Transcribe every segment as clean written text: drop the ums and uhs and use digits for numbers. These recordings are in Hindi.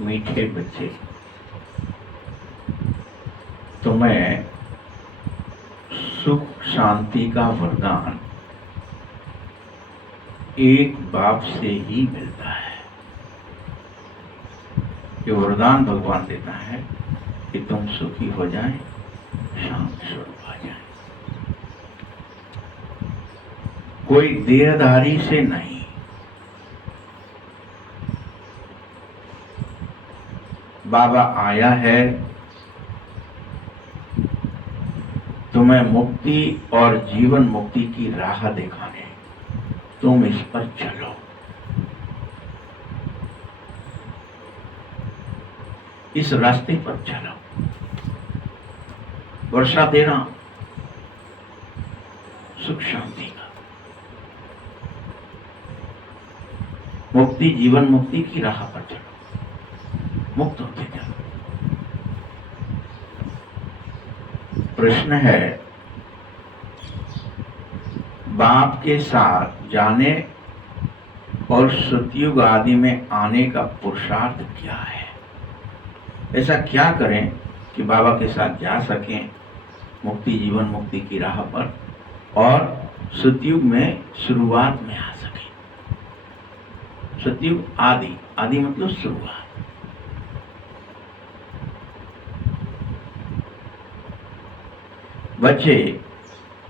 मीठे बच्चे, तुम्हें सुख शांति का वरदान एक बाप से ही मिलता है। ये वरदान भगवान देता है कि तुम सुखी हो जाए, शांत स्वरूप आ जाए। कोई देहधारी से नहीं, बाबा आया है तुम्हें मुक्ति और जीवन मुक्ति की राह दिखाने। तुम इस पर चलो। इस रास्ते पर चलो। वर्षा देना सुख शांति का, मुक्ति जीवन मुक्ति की राह पर चलो, मुक्त होते चलो। प्रश्न है, बाप के साथ जाने और सतयुग आदि में आने का पुरुषार्थ क्या है? ऐसा क्या करें कि बाबा के साथ जा सकें मुक्ति जीवन मुक्ति की राह पर और सतयुग में शुरुआत में आ सकें? सतयुग आदि, आदि मतलब शुरुआत। बच्चे,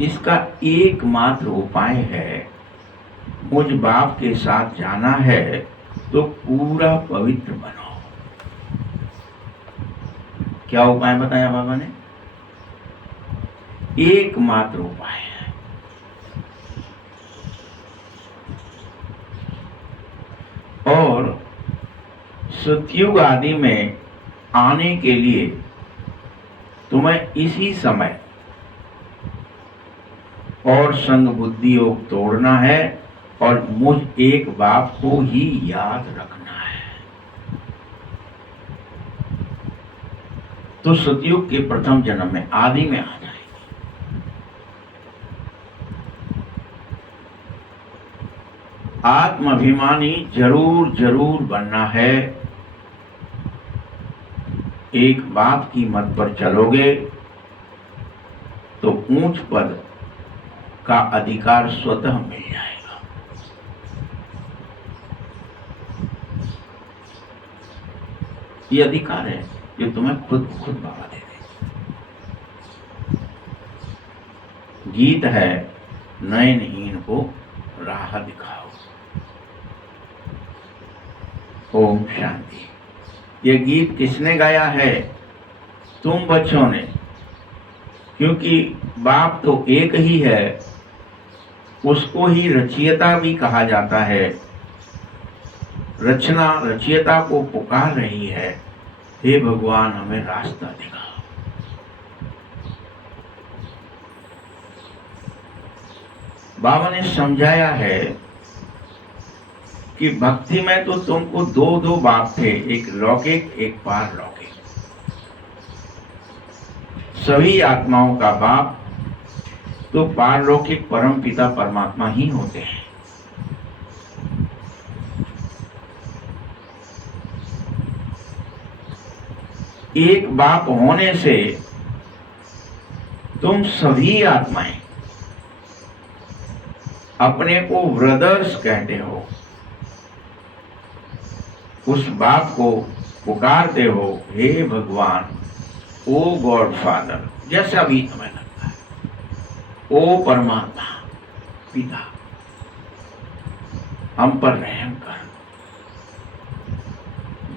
इसका एकमात्र उपाय है, मुझ बाप के साथ जाना है तो पूरा पवित्र बनो। क्या उपाय बताया बाबा ने? एकमात्र उपाय है। और सतयुग आदि में आने के लिए तुम्हें इसी समय और संग बुद्धि योग तोड़ना है और मुझ एक बाप को ही याद रखना है। तो सतयुग के प्रथम जन्म में आदि में आ जाएगी। आत्माभिमानी जरूर जरूर बनना है। एक बाप की मत पर चलोगे तो ऊंच पद का अधिकार स्वतः मिल जाएगा। ये अधिकार है जो तुम्हें खुद बाबा दे दे। गीत है, नयनहीन को राह दिखाओ। ओम शांति। ये गीत किसने गाया है? तुम बच्चों ने। क्योंकि बाप तो एक ही है, उसको ही रचयिता भी कहा जाता है। रचना रचयिता को पुकार रही है, हे भगवान हमें रास्ता दिखाओ। बाबा ने समझाया है कि भक्ति में तो तुमको दो बाप थे, एक लौकिक एक पारलौकिक। सभी आत्माओं का बाप तो पारलौकिक परम पिता परमात्मा ही होते हैं। एक बाप होने से तुम सभी आत्माएं अपने को ब्रदर्स कहते हो। उस बाप को पुकारते हो, हे भगवान, ओ गॉड फादर, जैसा भी तुम्हें लगता है, ओ परमात्मा पिता, हम पर रहम कर,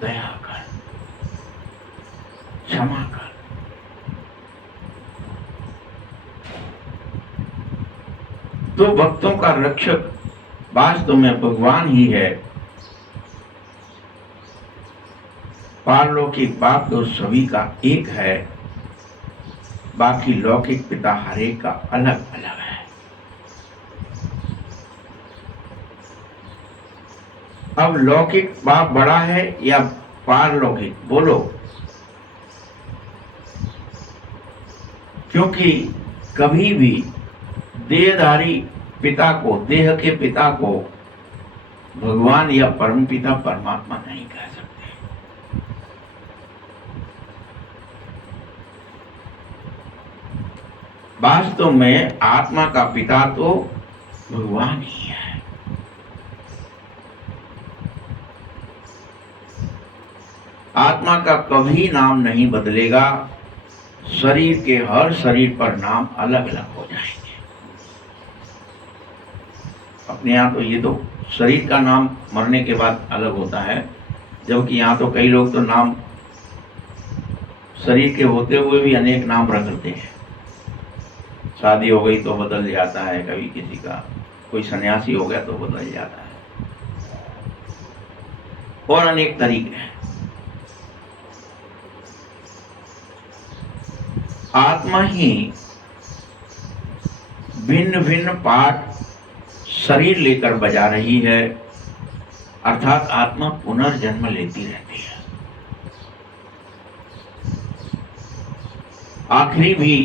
दया कर, क्षमा कर। तो भक्तों का रक्षक वास्तव में भगवान ही है। पारलौकिक बाप तो सभी का एक है, बाकी लौकिक पिता हर एक का अलग अलग है। अब लौकिक बाप बड़ा है या पारलौकिक? बोलो। क्योंकि कभी भी देहधारी पिता को, देह के पिता को भगवान या परम पिता परमात्मा नहीं कह सकते। वास्तव में आत्मा का पिता तो भगवान ही है। आत्मा का कभी नाम नहीं बदलेगा। शरीर के हर शरीर पर नाम अलग अलग हो जाएंगे। अपने यहाँ तो ये तो शरीर का नाम मरने के बाद अलग होता है, जबकि यहाँ तो कई लोग तो नाम शरीर के होते हुए भी अनेक नाम रखते हैं। शादी हो गई तो बदल जाता है, कभी किसी का कोई सन्यासी हो गया तो बदल जाता है, और अनेक तरीके हैं। आत्मा ही भिन्न भिन्न पाठ शरीर लेकर बजा रही है, अर्थात आत्मा पुनर्जन्म लेती रहती है। आखिरी भी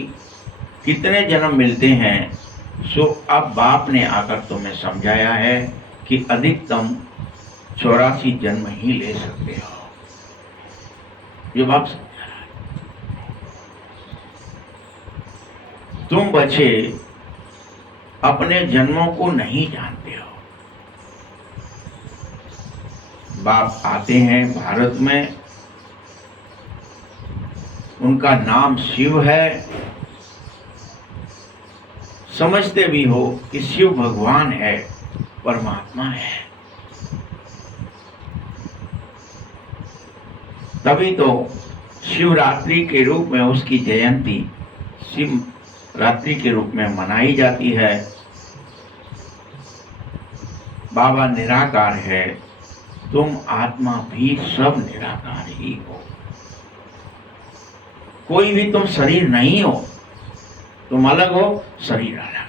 कितने जन्म मिलते हैं, सो अब बाप ने आकर तुम्हें समझाया है कि अधिकतम 84 जन्म ही ले सकते हो। ये बाप समझा रहा है। तुम बच्चे अपने जन्मों को नहीं जानते हो। बाप आते हैं भारत में, उनका नाम शिव है, समझते भी हो कि शिव भगवान है, परमात्मा है। तभी तो शिवरात्रि के रूप में उसकी जयंती शिव रात्रि के रूप में मनाई जाती है। बाबा निराकार है, तुम आत्मा भी सब निराकार ही हो। कोई भी तुम शरीर नहीं हो, तुम अलग हो, शरीर अलग है।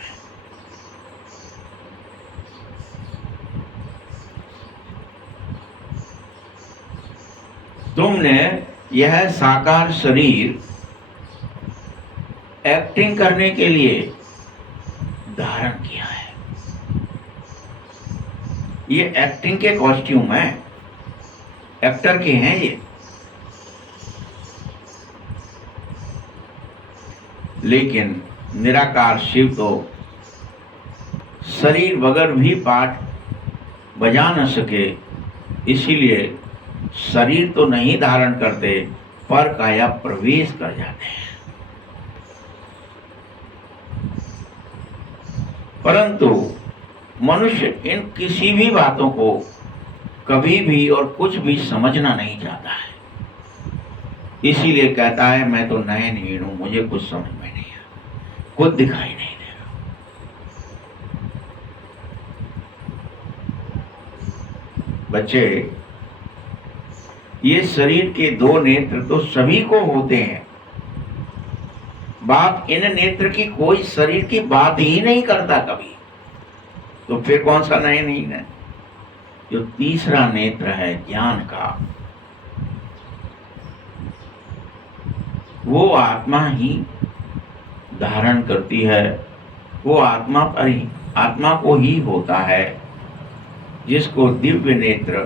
तुमने यह साकार शरीर एक्टिंग करने के लिए धारण किया है। ये एक्टिंग के कॉस्ट्यूम है, एक्टर के हैं ये। लेकिन निराकार शिव तो शरीर बगैर भी पाठ बजा न सके, इसीलिए शरीर तो नहीं धारण करते, पर काया प्रवेश कर जाते हैं। परंतु मनुष्य इन किसी भी बातों को कभी भी और कुछ भी समझना नहीं चाहता है। इसीलिए कहता है मैं तो नयनहीन हूं, मुझे कुछ समझ में नहीं आता, कुछ दिखाई नहीं दे रहा। बच्चे, ये शरीर के दो नेत्र तो सभी को होते हैं। बाप इन नेत्र की कोई शरीर की बात ही नहीं करता कभी, तो फिर कौन सा नयनहीन है? जो तीसरा नेत्र है ज्ञान का, वो आत्मा ही धारण करती है। वो आत्मा पर ही, आत्मा को ही होता है, जिसको दिव्य नेत्र,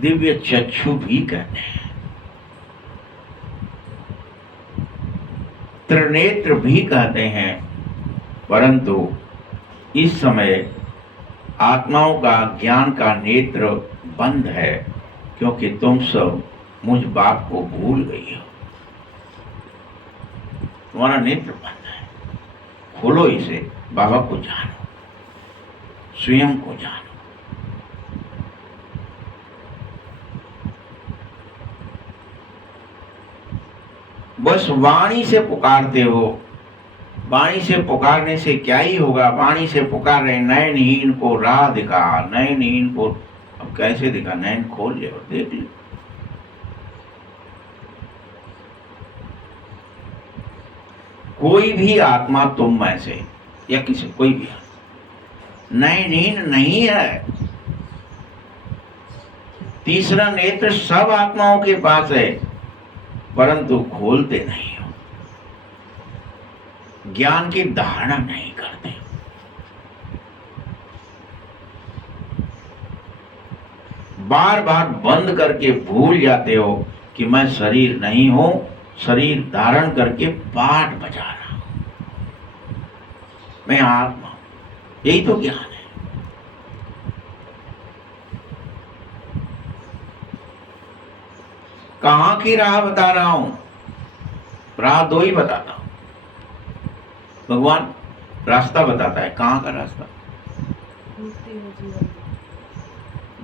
दिव्य चक्षु भी कहते हैं, त्रिनेत्र भी कहते हैं। परंतु इस समय आत्माओं का ज्ञान का नेत्र बंद है, क्योंकि तुम सब मुझ बाप को भूल गई हो। तुम्हारा नेत्र बंद है, खोलो इसे, बाबा को जानो, स्वयं को जानो। बस वाणी से पुकारते हो। वाणी से पुकारने से क्या ही होगा? वाणी से पुकार रहे नयनहीन को राह दिखा, नयनहीन को। अब कैसे दिखा? नयन खोल ले और देख ले। कोई भी आत्मा तुम में से या किसी कोई भी नयनहीन नहीं है। तीसरा नेत्र सब आत्माओं के पास है, परंतु खोलते नहीं हो, ज्ञान की धारणा नहीं करते। बार बार बंद करके भूल जाते हो कि मैं शरीर नहीं हूं, शरीर धारण करके पाठ बजा रहा हूं। मैं आत्मा हूं, यही तो ज्ञान है। कहां की राह बता रहा हूं? राह दो ही बताता हूं। भगवान रास्ता बताता है। कहां का रास्ता?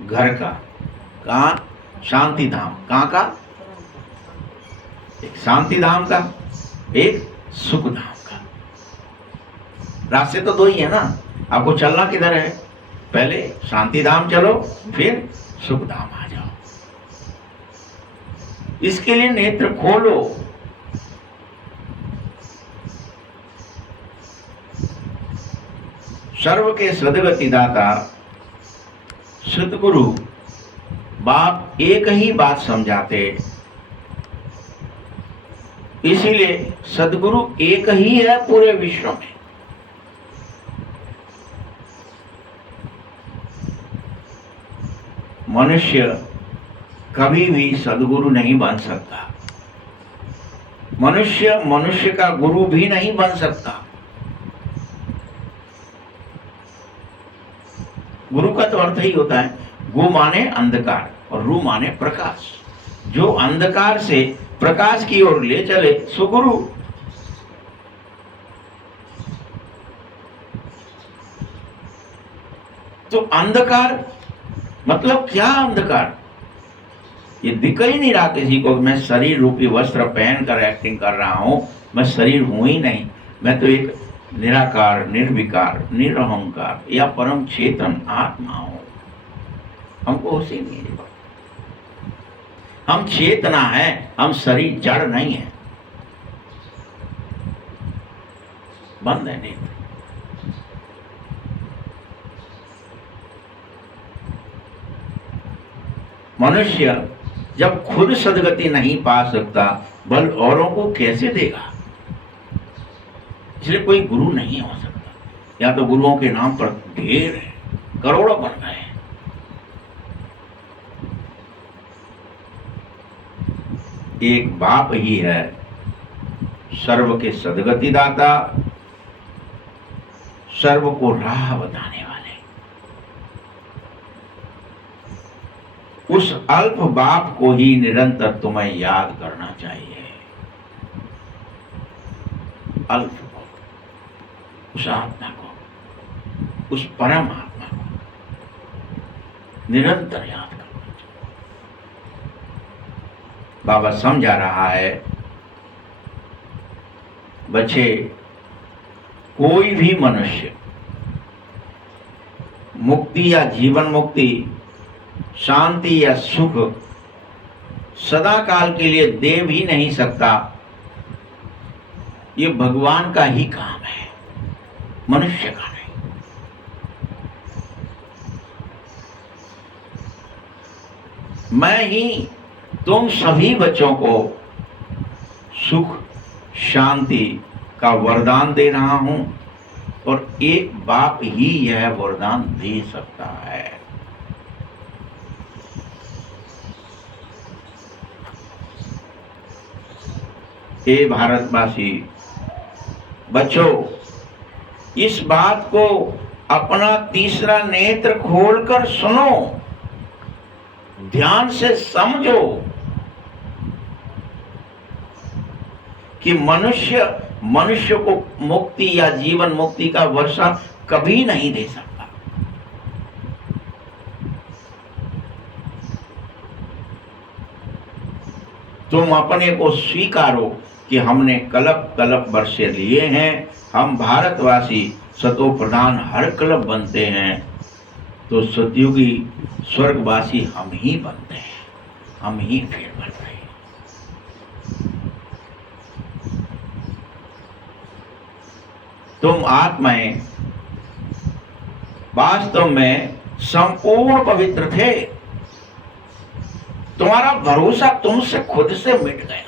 घर का। कहां? शांति धाम। कहां का? एक शांति धाम का, एक सुख धाम का। रास्ते तो दो ही है ना, आपको चलना किधर है? पहले शांति धाम चलो, फिर सुख धाम आ जाओ। इसके लिए नेत्र खोलो। सर्व के सदगति दाता सतगुरु बाप एक ही बात समझाते, इसीलिए सदगुरु एक ही है पूरे विश्व में। मनुष्य कभी भी सदगुरु नहीं बन सकता। मनुष्य मनुष्य का गुरु भी नहीं बन सकता। गुरु का तो अर्थ ही होता है, गु माने अंधकार और रू माने प्रकाश। जो अंधकार से प्रकाश की ओर ले चले सो गुरु। तो अंधकार मतलब क्या? अंधकार ये दिख ही नहीं रहा किसी को। मैं शरीर रूपी वस्त्र पहनकर एक्टिंग कर रहा हूं, मैं शरीर हूं ही नहीं। मैं तो एक निराकार, निर्विकार, निरहंकार या परम चेतन आत्मा हूं। हमको उसी नहीं है। हम चेतना है, हम शरीर जड़ नहीं है। बंद है नेत्र। मनुष्य जब खुद सदगति नहीं पा सकता, बल औरों को कैसे देगा? इसलिए कोई गुरु नहीं हो सकता। या तो गुरुओं के नाम पर ढेर है, करोड़ों बन गए हैं। एक बाप ही है सर्व के सदगति दाता, सर्व को राह बताने वाले। उस अल्प बाप को ही निरंतर तुम्हें याद करना चाहिए। अल्प को, उस आत्मा को, उस परम आत्मा को निरंतर याद करना चाहिए। बाबा समझा रहा है, बच्चे, कोई भी मनुष्य मुक्ति या जीवन मुक्ति, शांति या सुख सदा काल के लिए दे भी नहीं सकता। ये भगवान का ही काम है, मनुष्य का नहीं। मैं ही तुम सभी बच्चों को सुख शांति का वरदान दे रहा हूं और एक बाप ही यह वरदान दे सकता है। हे भारतवासी बच्चों, इस बात को अपना तीसरा नेत्र खोलकर सुनो, ध्यान से समझो कि मनुष्य को मुक्ति या जीवन मुक्ति का वर्षा कभी नहीं दे सकता। तुम अपने को स्वीकारो कि हमने कल्प कल्प वर्षे लिए हैं। हम भारतवासी सतो प्रधान हर कल्प बनते हैं, तो सतयुगी स्वर्गवासी हम ही बनते हैं, हम ही फिर बन रहे हैं। तुम आत्माएं वास्तव में संपूर्ण पवित्र थे। तुम्हारा भरोसा तुमसे खुद से मिट गया।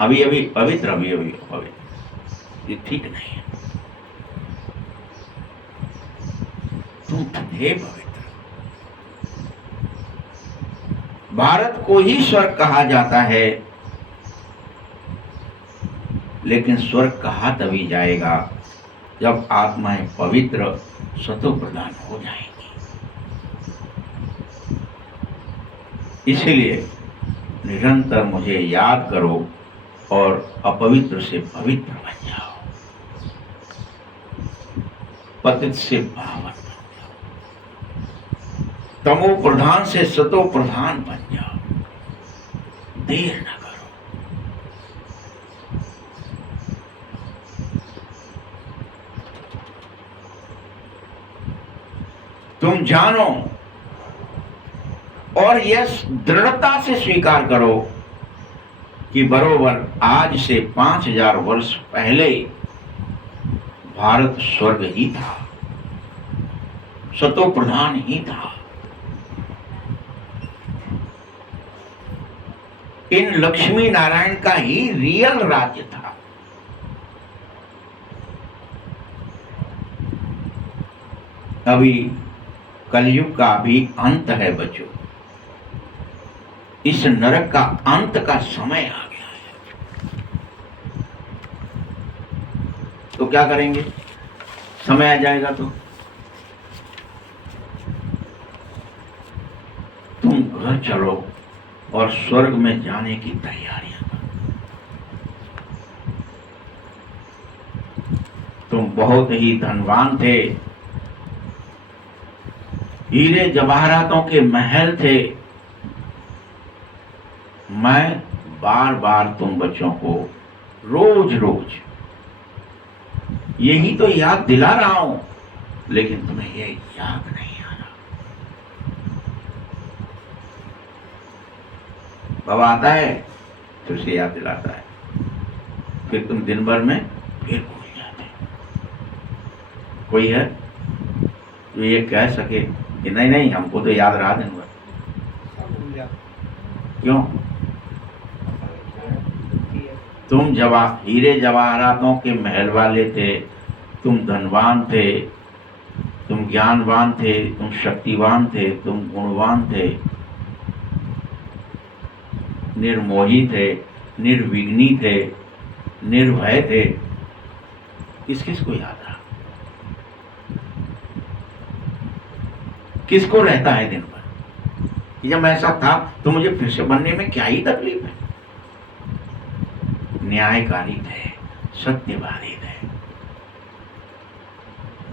अभी अभी पवित्र, अभी अभी पवित्र, ये ठीक नहीं है। तुम थे पवित्र। भारत को ही स्वर्ग कहा जाता है, लेकिन स्वर्ग कहा तभी जाएगा जब आत्माएं पवित्र सतो प्रदान हो जाएंगी। इसलिए निरंतर मुझे याद करो और अपवित्र से पवित्र बन जाओ, पतित से पावन बन जाओ, तमो प्रधान से सतो प्रधान बन जाओ। देर न करो। तुम जानो और यह दृढ़ता से स्वीकार करो कि बरोबर आज से 5000 वर्ष पहले भारत स्वर्ग ही था, सतो प्रधान ही था। इन लक्ष्मी नारायण का ही रियल राज्य था। अभी कलयुग का भी अंत है बच्चों। इस नरक का अंत का समय आ गया है। तो क्या करेंगे? समय आ जाएगा तो तुम घर चलो और स्वर्ग में जाने की तैयारियां करो। तुम बहुत ही धनवान थे, हीरे जवाहरातों के महल थे। मैं बार बार तुम बच्चों को रोज रोज यही तो याद दिला रहा हूं, लेकिन तुम्हें यह याद नहीं आ रहा। बाबा आता है फिर से याद दिलाता है, फिर तुम दिन भर में फिर भूल जाते। कोई है जो ये कह सके कि नहीं नहीं हमको तो याद रहा दिन भर? क्यों? तुम हीरे जवाहरातों के महल वाले थे, तुम धनवान थे, तुम ज्ञानवान थे, तुम शक्तिवान थे, तुम गुणवान थे, निर्मोही थे, निर्विघ्नी थे, निर्भय थे। किस किस को याद रहा? किसको रहता है दिन भर कि जब मैं ऐसा था तो मुझे फिर से बनने में क्या ही तकलीफ है? न्यायकारी थे, सत्यवादी थे,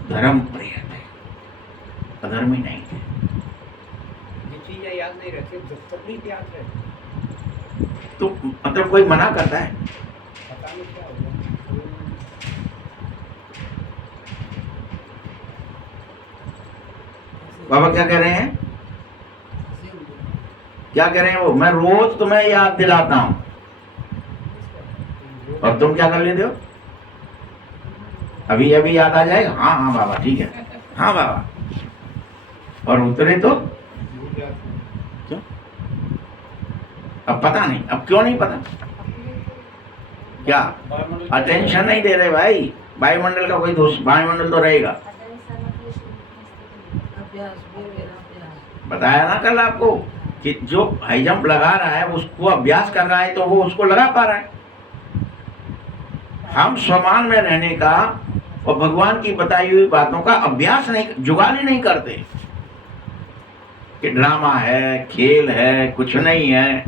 धर्म प्रिय थे, अधर्मी नहीं थे। ये चीजें याद नहीं रहती, जब तक नहीं याद रहती तो मतलब कोई मना करता है? पता नहीं क्या होगा। बाबा क्या कह रहे हैं? क्या कह रहे हैं वो? मैं रोज तुम्हें याद दिलाता हूं और तुम क्या कर लेते हो? अभी अभी याद आ जाएगा। हाँ हाँ बाबा ठीक है, हाँ बाबा, और उतरे तो क्यों? अब पता नहीं, अब क्यों नहीं पता? क्या अटेंशन नहीं दे रहे भाई? वायुमंडल का कोई दोष, वायुमंडल तो रहेगा। बताया ना कल आपको कि जो हाई जंप लगा रहा है उसको अभ्यास कर रहा है तो वो उसको लगा पा रहा है। हम स्वमान में रहने का और भगवान की बताई हुई बातों का अभ्यास नहीं, जुगाली नहीं करते कि ड्रामा है, खेल है, कुछ नहीं है।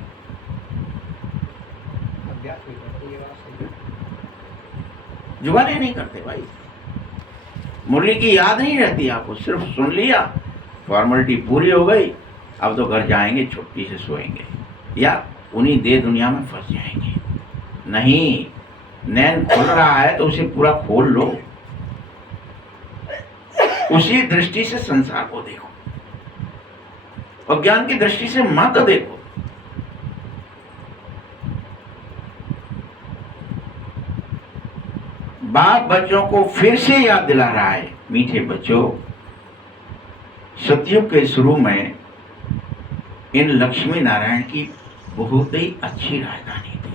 जुगाली नहीं करते भाई। मुरली की याद नहीं रहती आपको, सिर्फ सुन लिया, फॉर्मेलिटी पूरी हो गई, अब तो घर जाएंगे छुट्टी से सोएंगे या उन्हीं दे दुनिया में फंस जाएंगे। नहीं, नैन खुल रहा है तो उसे पूरा खोल लो, उसी दृष्टि से संसार को देखो और ज्ञान की दृष्टि से मत देखो। बाप बच्चों को फिर से याद दिला रहा है, मीठे बच्चों, सतयुग के शुरू में इन लक्ष्मी नारायण की बहुत ही अच्छी राजधानी थी।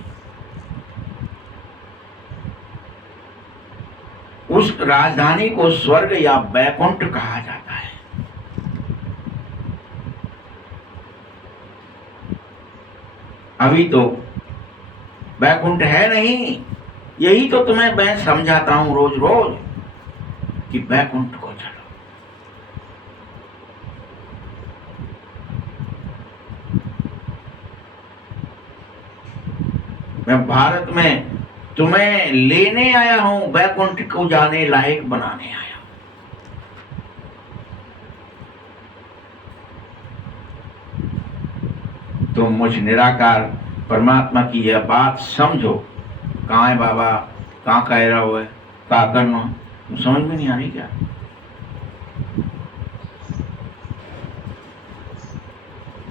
उस राजधानी को स्वर्ग या बैकुंठ कहा जाता है। अभी तो बैकुंठ है नहीं, यही तो तुम्हें मैं समझाता हूं रोज रोज कि बैकुंठ को चलो। मैं भारत में तुम्हें लेने आया हूं, बैकुंठ को जाने लायक बनाने आया। तुम मुझ निराकार परमात्मा की यह बात समझो। कहाँ है बाबा, कहाँ कह रहा हुआ है, क्या करना, तुम समझ में नहीं आ रही क्या?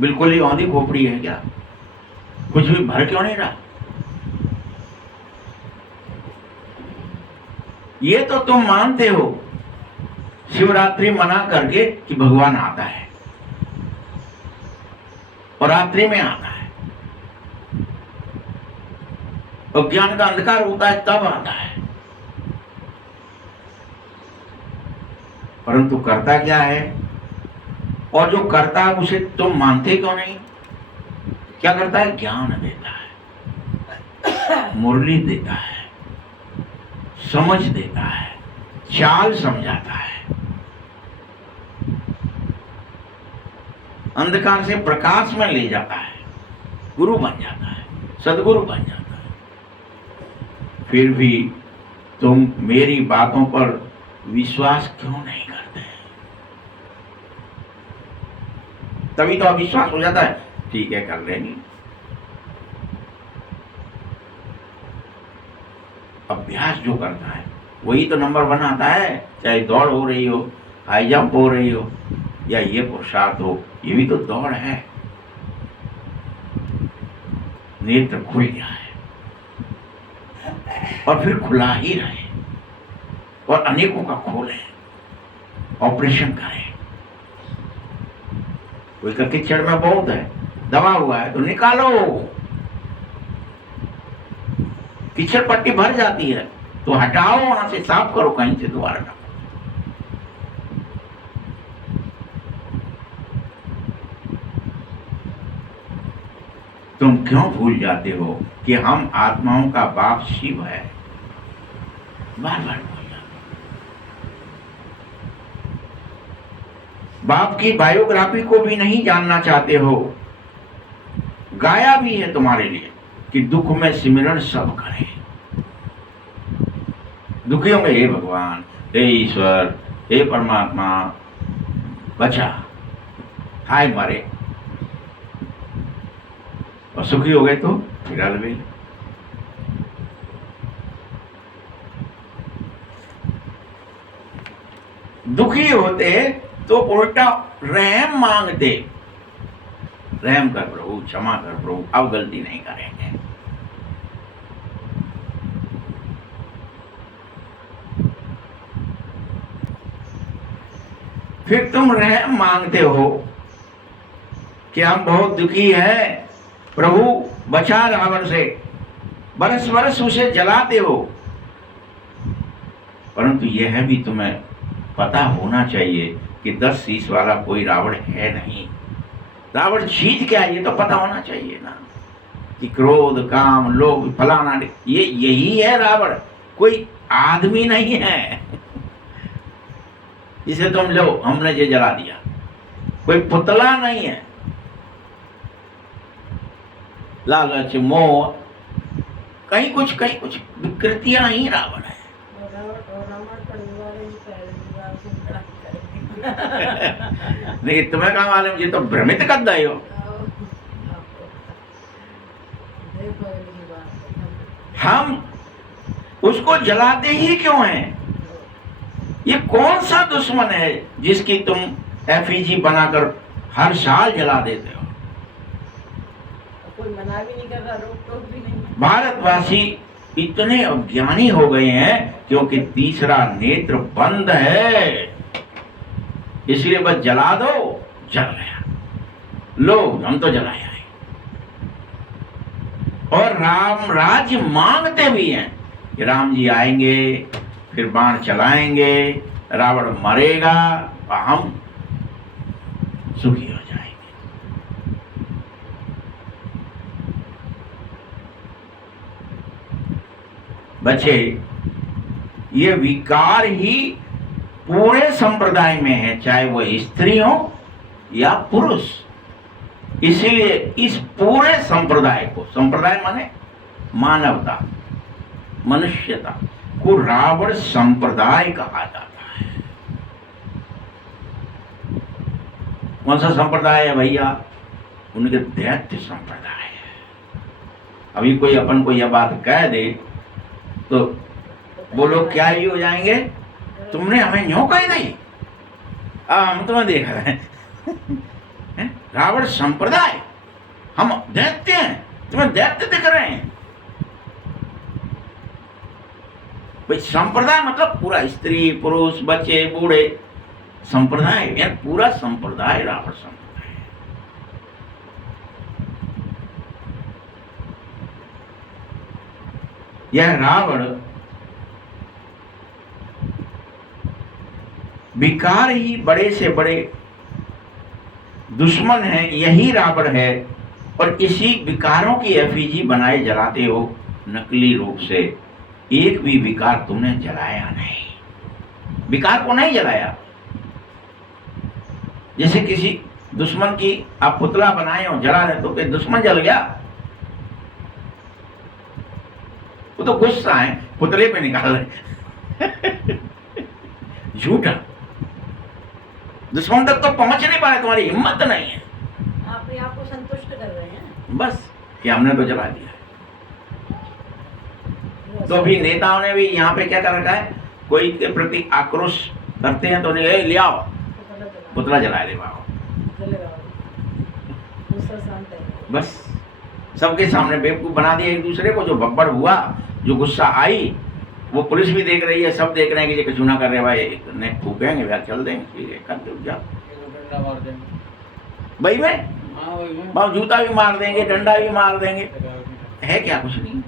बिल्कुल ही औंधी खोपड़ी है क्या? कुछ भी भर क्यों नहीं रहा? ये तो तुम मानते हो शिवरात्रि मना करके कि भगवान आता है और रात्रि में आता है और ज्ञान का अंधकार होता है तब आता है। परंतु करता क्या है, और जो करता है उसे तुम मानते क्यों नहीं? क्या करता है? ज्ञान देता है, मुरली देता है, समझ देता है, चाल समझाता है, अंधकार से प्रकाश में ले जाता है, गुरु बन जाता है, सदगुरु बन जाता है। फिर भी तुम मेरी बातों पर विश्वास क्यों नहीं करते? तभी तो अविश्वास हो जाता है। ठीक है, कर लेंगे। अभ्यास जो करता है वही तो नंबर 1 आता है। चाहे दौड़ हो रही हो, हाई जंप हो रही हो, या ये पुरुषार्थ हो, ये भी तो दौड़ है। नेत्र खुल गया है और फिर खुला ही रहे, और अनेकों का खोलें, ऑपरेशन करें। कोई का कीचड़ में बहुत है, दबा हुआ है तो निकालो। कीचड़ पट्टी भर जाती है तो हटाओ, वहां से साफ करो, कहीं से दोबारा डालो। तुम क्यों भूल जाते हो कि हम आत्माओं का बाप शिव है? बार बार भूल जाते। बाप की बायोग्राफी को भी नहीं जानना चाहते हो। गाया भी है तुम्हारे लिए कि दुख में सिमरन सब करें। दुखियों में हे भगवान, हे ईश्वर, हे परमात्मा बचा, हाय मारे, और सुखी हो गए तो फिर अलविल। दुखी होते तो उल्टा रहम मांगते, रहम कर प्रभु, क्षमा कर प्रभु, अब गलती नहीं करेंगे। फिर तुम रहम मांगते हो कि हम बहुत दुखी हैं, प्रभु बचा रावण से, बरस बरस उसे जलाते हो। परंतु यह भी तुम्हें पता होना चाहिए कि 10 शीश वाला कोई रावण है नहीं। रावण चीज क्या है ये तो पता होना चाहिए ना, कि क्रोध, काम, लोभ, फलाना, ये यही है रावण, कोई आदमी नहीं है। इसे तुम लो, हमने ये जला दिया, कोई पुतला नहीं है। लालच, मोह, कहीं कुछ विकृतियां ही रावण है। नहीं, तुम्हें कहाँ मालूम, ये तो भ्रमित कर दे हो। हम उसको जलाते ही क्यों हैं? ये कौन सा दुश्मन है जिसकी तुम एफिजी बनाकर हर साल जला देते हो? कोई मना भी नहीं कर रहा, रोक टोक भी नहीं। भारतवासी इतने अज्ञानी हो गए हैं क्योंकि तीसरा नेत्र बंद है, इसलिए बस जला दो, जल गया, लो हम तो जलाए आए। और राम राज्य मांगते भी हैं कि राम जी आएंगे, फिर बाण चलाएंगे, रावण मरेगा और हम सुखी हो जाएंगे। बचे, ये विकार ही पूरे संप्रदाय में है, चाहे वो स्त्री हो या पुरुष। इसीलिए इस पूरे संप्रदाय को, संप्रदाय माने मानवता, मनुष्यता को रावण संप्रदाय कहा जाता है। कौन सा संप्रदाय है भैया? उनके दैत्य संप्रदाय है। अभी कोई अपन को यह बात कह दे तो वो लोग क्या ही हो जाएंगे, तुमने हमें न्यों कही नहीं, हम तुम्हें देख रहे हैं। रावण संप्रदाय, हम दैत्य हैं, तुम्हें दैत्य दिख रहे हैं। भाई संप्रदाय मतलब पूरा, स्त्री पुरुष बच्चे बूढ़े, संप्रदाय यानी पूरा संप्रदाय रावण संप्रदाय है। यह रावण विकार ही बड़े से बड़े दुश्मन है, यही रावण है। और इसी विकारों की एफिजी बनाए जलाते हो नकली रूप से। एक भी विकार तुमने जलाया नहीं, विकार को नहीं जलाया। जैसे किसी दुश्मन की आप पुतला बनाए और जला रहे तो क्या दुश्मन जल गया? वो तो गुस्सा है, पुतले पे निकाल रहे। झूठा, दुश्मन तक तो पहुंच नहीं पाए, तुम्हारी हिम्मत नहीं है। आप अपने आप को संतुष्ट कर रहे हैं बस कि हमने तो जला दिया। तो अभी नेताओं ने भी यहाँ पे क्या कर रखा है, कोई के प्रति आक्रोश करते हैं तो ले आओ पुतला जला दे बाबा, बस सबके सामने बेवकूफ बना दिया एक दूसरे को। जो बब्बर हुआ, जो गुस्सा आई, वो पुलिस भी देख रही है, सब देख रहे हैं कि ये कुछ ना कर रहे भाई, ने फूकेंगे भैया, चल देंगे, ठीक है कर दो जाओ भाई में, बाबू जूता भी मार देंगे, डंडा भी मार देंगे, है क्या? कुछ नहीं।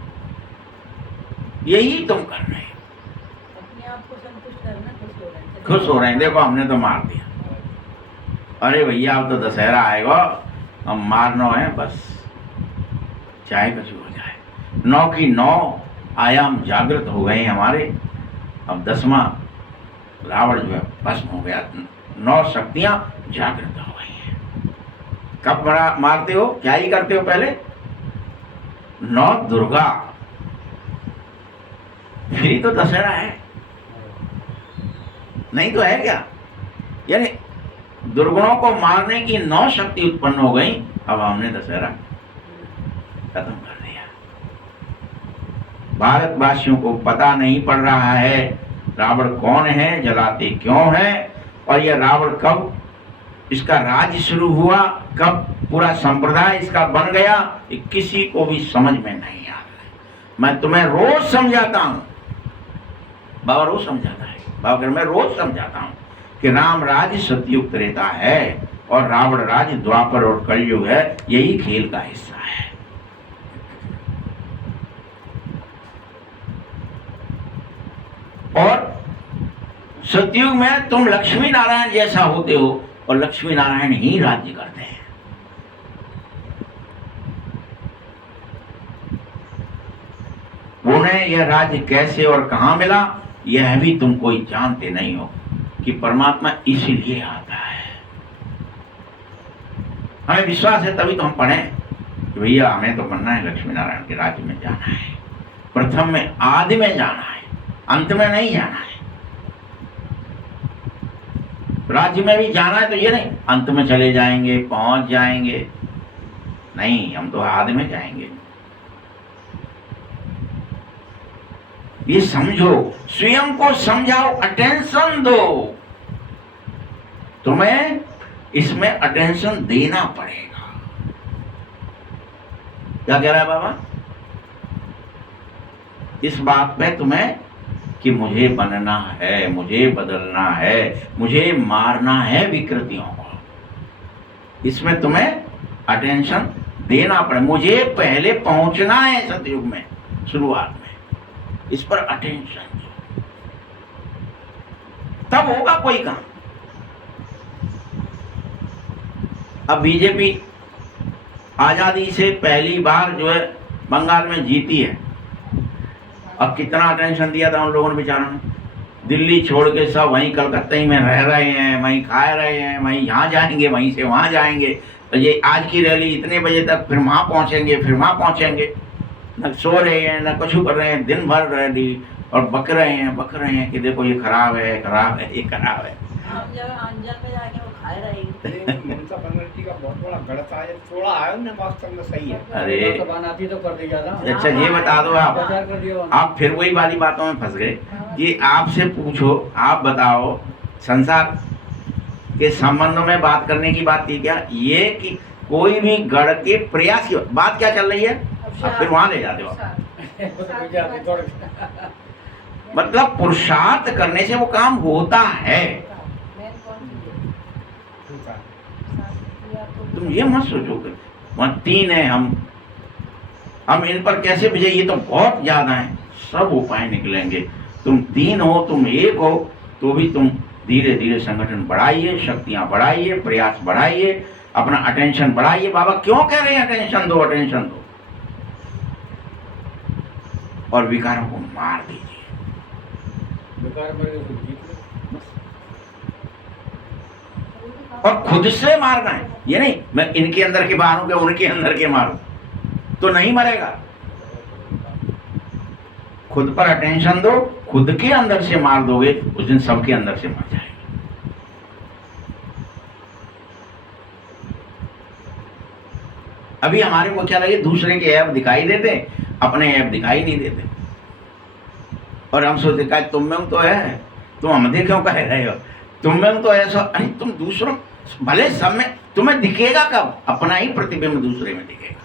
यही तुम कर रहे हैं, अपने आप को संतुष्ट करना, खुश हो रहे हैं। देखो हमने तो मार दिया, अरे भैया अब तो दशहरा आएगा, हम मारना है बस, चाहे कुछ हो जाए। 9 की 9 आयाम जागृत हो गए हमारे। अब 10वां रावण जो है भस्म हो गया, 9 शक्तियां जागृत हो गई हैं। कब मारते हो, क्या ही करते हो? पहले 9 दुर्गा, फिर ही तो दशहरा है, नहीं तो है क्या? यानी दुर्गुणों को मारने की 9 शक्ति उत्पन्न हो गई। अब हमने दशहरा खत्म कर दिया। भारतवासियों को पता नहीं पड़ रहा है रावण कौन है, जलाते क्यों है, और यह रावण कब इसका राज्य शुरू हुआ, कब पूरा संप्रदाय इसका बन गया, ये किसी को भी समझ में नहीं आ रहा है। मैं तुम्हें रोज समझाता हूं, बाबा रोज समझाता है, बाबा मैं रोज समझाता हूं कि राम राज्य सतयुग त्रेता है और रावण राज्य द्वापर और कलयुग है। यही खेल का हिस्सा है। और सतयुग में तुम लक्ष्मी नारायण जैसा होते हो और लक्ष्मी नारायण ही राज्य करते हैं। उन्हें यह राज्य कैसे और कहां मिला, यह भी तुम कोई जानते नहीं हो कि परमात्मा इसीलिए आता है। हमें विश्वास है तभी तो हम पढ़ें कि भैया हमें तो बनना है, लक्ष्मी नारायण के राज्य में जाना है। प्रथम में, आदि में जाना है, अंत में नहीं जाना है। राज्य में भी जाना है तो ये नहीं अंत में चले जाएंगे, पहुंच जाएंगे, नहीं, हम तो आदि में जाएंगे। ये समझो, स्वयं को समझाओ, अटेंशन दो। तुम्हें इसमें अटेंशन देना पड़ेगा। क्या कह रहा है बाबा? इस बात पे तुम्हें कि मुझे बनना है, मुझे बदलना है, मुझे मारना है विकृतियों को, इसमें तुम्हें अटेंशन देना पड़े। मुझे पहले पहुंचना है सतयुग में, शुरुआत में, इस पर अटेंशन दो, तब होगा कोई काम। अब बीजेपी आजादी से पहली बार जो है बंगाल में जीती है, अब कितना अटेंशन दिया था उन लोगों ने बेचारों ने। दिल्ली छोड़ के सब वहीं कलकत्ता ही में रह रहे हैं, वहीं खा रहे हैं, वहीं यहाँ जाएंगे, वहीं से वहाँ जाएंगे। तो ये आज की रैली इतने बजे तक, फिर वहाँ पहुँचेंगे, फिर वहाँ पहुँचेंगे। न सो रहे हैं न कुछ कर रहे हैं, दिन भर रैली और बक रहे हैं कि देखो ये खराब है, खराब है, ये खराब है। हम जब अंजल में जाके वो खाए रहेंगे। ये ममता बनर्जी का बहुत बड़ा गलत है, थोड़ा है उन्हें वास्तव में सही है। अरे तो बनाती तो कर दी जाता। अच्छा ये बता दो आप प्रचार कर दिया आप फिर वही वाली बातों में फंस गए। ये आपसे पूछो, आप बताओ, संसार के संबंध में बात करने की बात थी क्या? ये कि कोई भी गढ़ के प्रयास की बात क्या चल रही है, अब फिर वहां ले जाते हो आप। जाती दौड़ मतलब पुरुषार्थ करने से वो काम होता है। होता है। तुम ये मत सोचो कि वहाँ 3 है, हम इन पर कैसे विजय, ये तो बहुत ज्यादा है। सब उपाय निकलेंगे। तुम 3 हो, तुम 1 हो, तो भी तुम धीरे धीरे संगठन बढ़ाइए, शक्तियां बढ़ाइए, प्रयास बढ़ाइए, अपना अटेंशन बढ़ाइए। बाबा क्यों कह रहे हैं अटेंशन दो, अटेंशन दो, और विकारों को मार दीजिए। बेकार मर गए खुद जीत लो। और खुद से मारना है, ये नहीं मैं इनके अंदर के मारूं कि उनके अंदर के मारूं, तो नहीं मरेगा। खुद पर अटेंशन दो, खुद के अंदर से मार दोगे, उस दिन सबके अंदर से मर जाएगा। अभी हमारे को क्या लगे, दूसरे के ऐप दिखाई देते, अपने ऐप दिखाई नहीं देते, और हम सोचते का तुम में तो है, तुम हमें क्यों कह रहे हो, तुम में तो ऐसा। अरे तुम दूसरों, भले सब में तुम्हें दिखेगा कब, अपना ही प्रतिबिंब दूसरे में दिखेगा।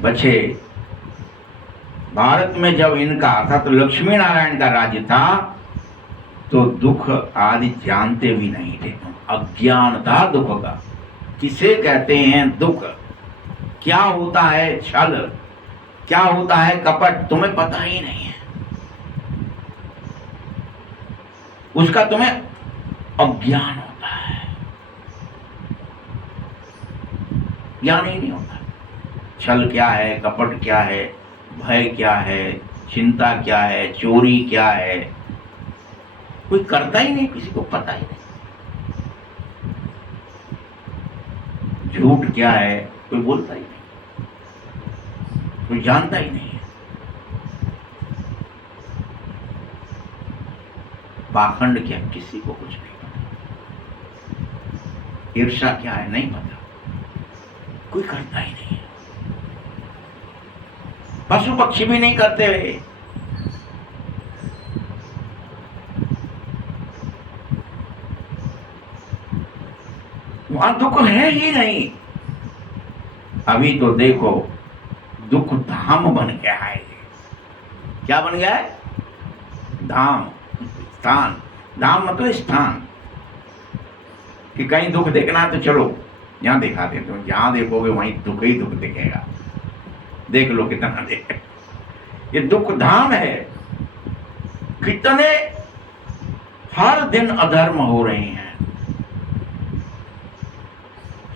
बच्चे, भारत में जब इनका अर्थात तो लक्ष्मी नारायण का राज्य था, तो दुख आदि जानते भी नहीं थे। अज्ञान था दुख का। किसे कहते हैं दुख, क्या होता है छल, क्या होता है कपट, तुम्हें पता ही नहीं है। उसका तुम्हें अज्ञान होता है, ज्ञान ही नहीं होता। छल क्या है, कपट क्या है, भय क्या है, चिंता क्या है, चोरी क्या है, कोई करता ही नहीं, किसी को पता ही नहीं। झूठ क्या है, कोई बोलता ही नहीं, कोई जानता ही नहीं है। पाखंड क्या, किसी को कुछ नहीं पता। ईर्ष्या क्या है, नहीं पता, कोई करता ही नहीं है। पशु पक्षी भी नहीं करते हुए। वहां दुख है ही नहीं। अभी तो देखो दुख धाम बन गया है। क्या बन गया है? धाम, स्थान। धाम मतलब स्थान, कि कहीं दुख देखना तो चलो यहां दिखा देते हो, जहां देखोगे वहीं दुख ही दुख दिखेगा। देख लो कितना देख, ये दुख धाम है। कितने हर दिन अधर्म हो रहे हैं।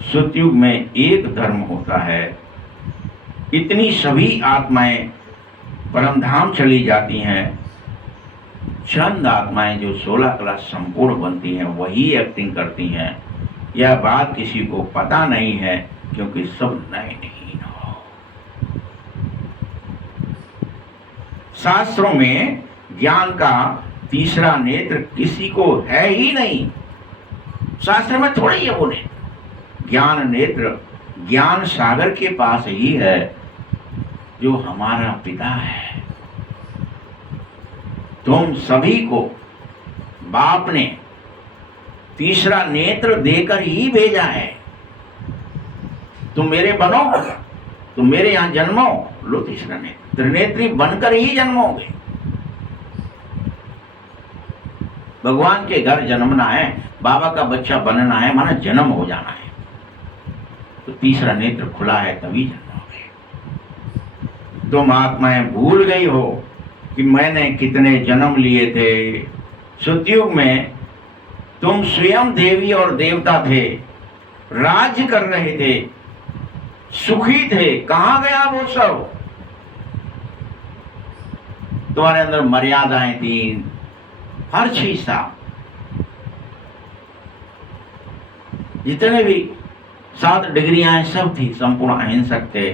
सतयुग में एक धर्म होता है, इतनी सभी आत्माएं परमधाम चली जाती हैं। चंद आत्माएं जो 16 क्लास संपूर्ण बनती हैं वही एक्टिंग करती हैं। यह बात किसी को पता नहीं है, क्योंकि सब नए नहीं हो। शास्त्रों में ज्ञान का तीसरा नेत्र किसी को है ही नहीं। शास्त्र में थोड़ी है वो नेत्र। ज्ञान नेत्र ज्ञान सागर के पास ही है, जो हमारा पिता है। तुम सभी को बाप ने तीसरा नेत्र देकर ही भेजा है। तुम मेरे बनो, तुम मेरे यहां जन्मो, लो तीसरा नेत्र। त्रिनेत्री बनकर ही जन्मोगे। भगवान के घर जन्मना है, बाबा का बच्चा बनना है, माना जन्म हो जाना है, तो तीसरा नेत्र खुला है तभी जन्मोगे। तुम आत्माएं भूल गई हो कि मैंने कितने जन्म लिए थे। सतयुग में तुम स्वयं देवी और देवता थे, राज्य कर रहे थे, सुखी थे, कहां गया वो सब? तुम्हारे अंदर मर्यादाएं थी, हर चीज था। जितने भी 7 डिग्रियां सब थी, संपूर्ण अहिंसक थे,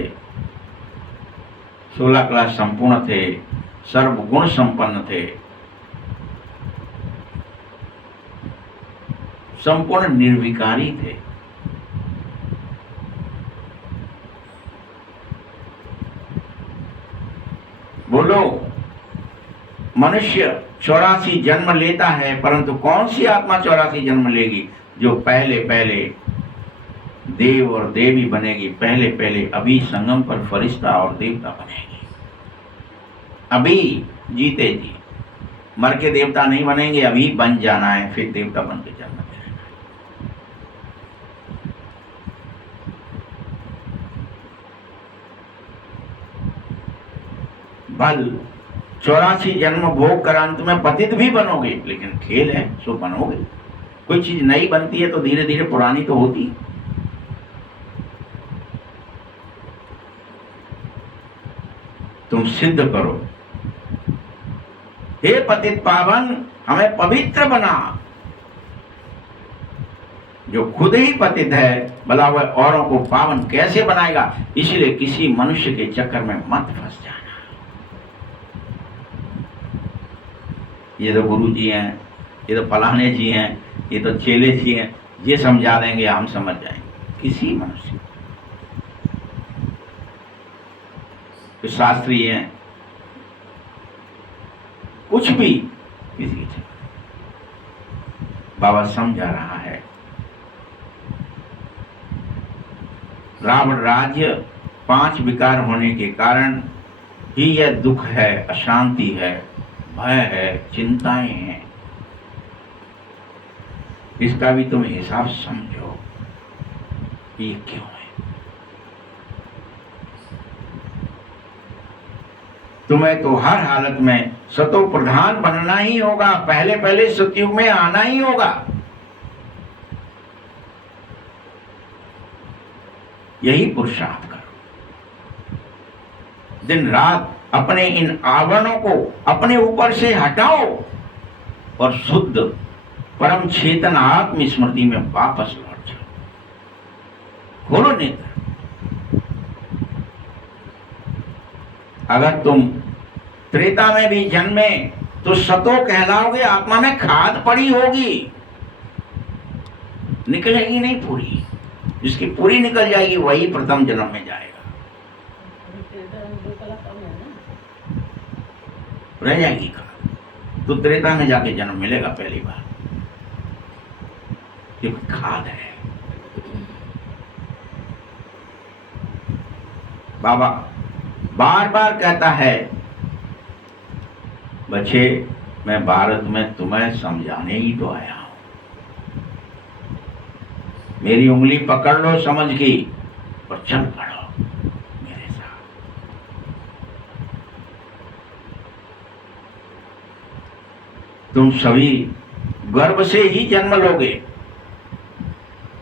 16 क्लास संपूर्ण थे, सर्वगुण संपन्न थे, संपूर्ण निर्विकारी थे। बोलो, मनुष्य 84 जन्म लेता है, परंतु कौन सी आत्मा 84 जन्म लेगी? जो पहले पहले देव और देवी बनेगी, पहले पहले अभी संगम पर फरिश्ता और देवता बनेगी। अभी जीते जी, मर के देवता नहीं बनेंगे, अभी बन जाना है, फिर देवता बन के जन्म लेना है। बल 84 जन्म भोग कर अंत में पतित भी बनोगे, लेकिन खेल है सो बनोगे। कोई चीज नई बनती है तो धीरे धीरे पुरानी तो होती है। तुम सिद्ध करो, हे पतित पावन, हमें पवित्र बना। जो खुद ही पतित है, भला वह औरों को पावन कैसे बनाएगा? इसलिए किसी मनुष्य के चक्कर में मत फंस जाना। ये तो गुरु जी हैं, ये तो फलाने जी हैं, ये तो चेले जी हैं, ये समझा देंगे, हम समझ जाएंगे। किसी मनुष्य, तो शास्त्री हैं, कुछ भी किसी के चक्कर। बाबा समझा रहा है, रावण राज्य 5 विकार होने के कारण ही यह दुख है, अशांति है, भय है, चिंताएं हैं। इसका भी तुम हिसाब समझो, ये क्यों है? तुम्हें तो हर हालत में सतो प्रधान बनना ही होगा, पहले पहले सतयुग में आना ही होगा। यही पुरुषार्थ करो, दिन रात अपने इन आवरणों को अपने ऊपर से हटाओ और शुद्ध परम चेतन आत्म स्मृति में वापस लौट जाओ। खोलो नेत्र। अगर तुम त्रेता में भी जन्मे तो सतो कहलाओगे, आत्मा में खाद पड़ी होगी, निकलेगी नहीं पूरी। जिसकी पूरी निकल जाएगी वही प्रथम जन्म में जाएगा। रह जाएगी खाद तो त्रेता में जाके जन्म मिलेगा पहली बार, क्योंकि खाद है। बाबा बार बार कहता है, बच्चे मैं भारत में तुम्हें समझाने ही तो आया हूं, मेरी उंगली पकड़ लो समझ की और चल पड़ो मेरे साथ। तुम सभी गर्भ से ही जन्म लोगे,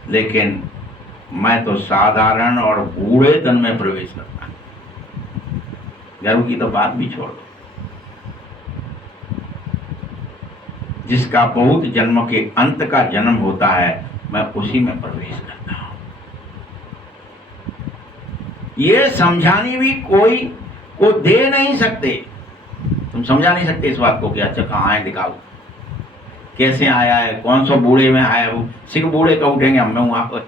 लेकिन मैं तो साधारण और बूढ़े तन में प्रवेश करता हूं। गर्भ की तो बात भी छोड़ दो। जिसका बहुत जन्म के अंत का जन्म होता है, मैं उसी में प्रवेश करता हूं। ये समझाने भी कोई को दे नहीं सकते। तुम समझा नहीं सकते इस बात को कि अच्छा कहाँ है, दिखाओ कैसे आया है, कौन सा बूढ़े में आया, वो सिख बूढ़े का उठेंगे, हम में वहां पर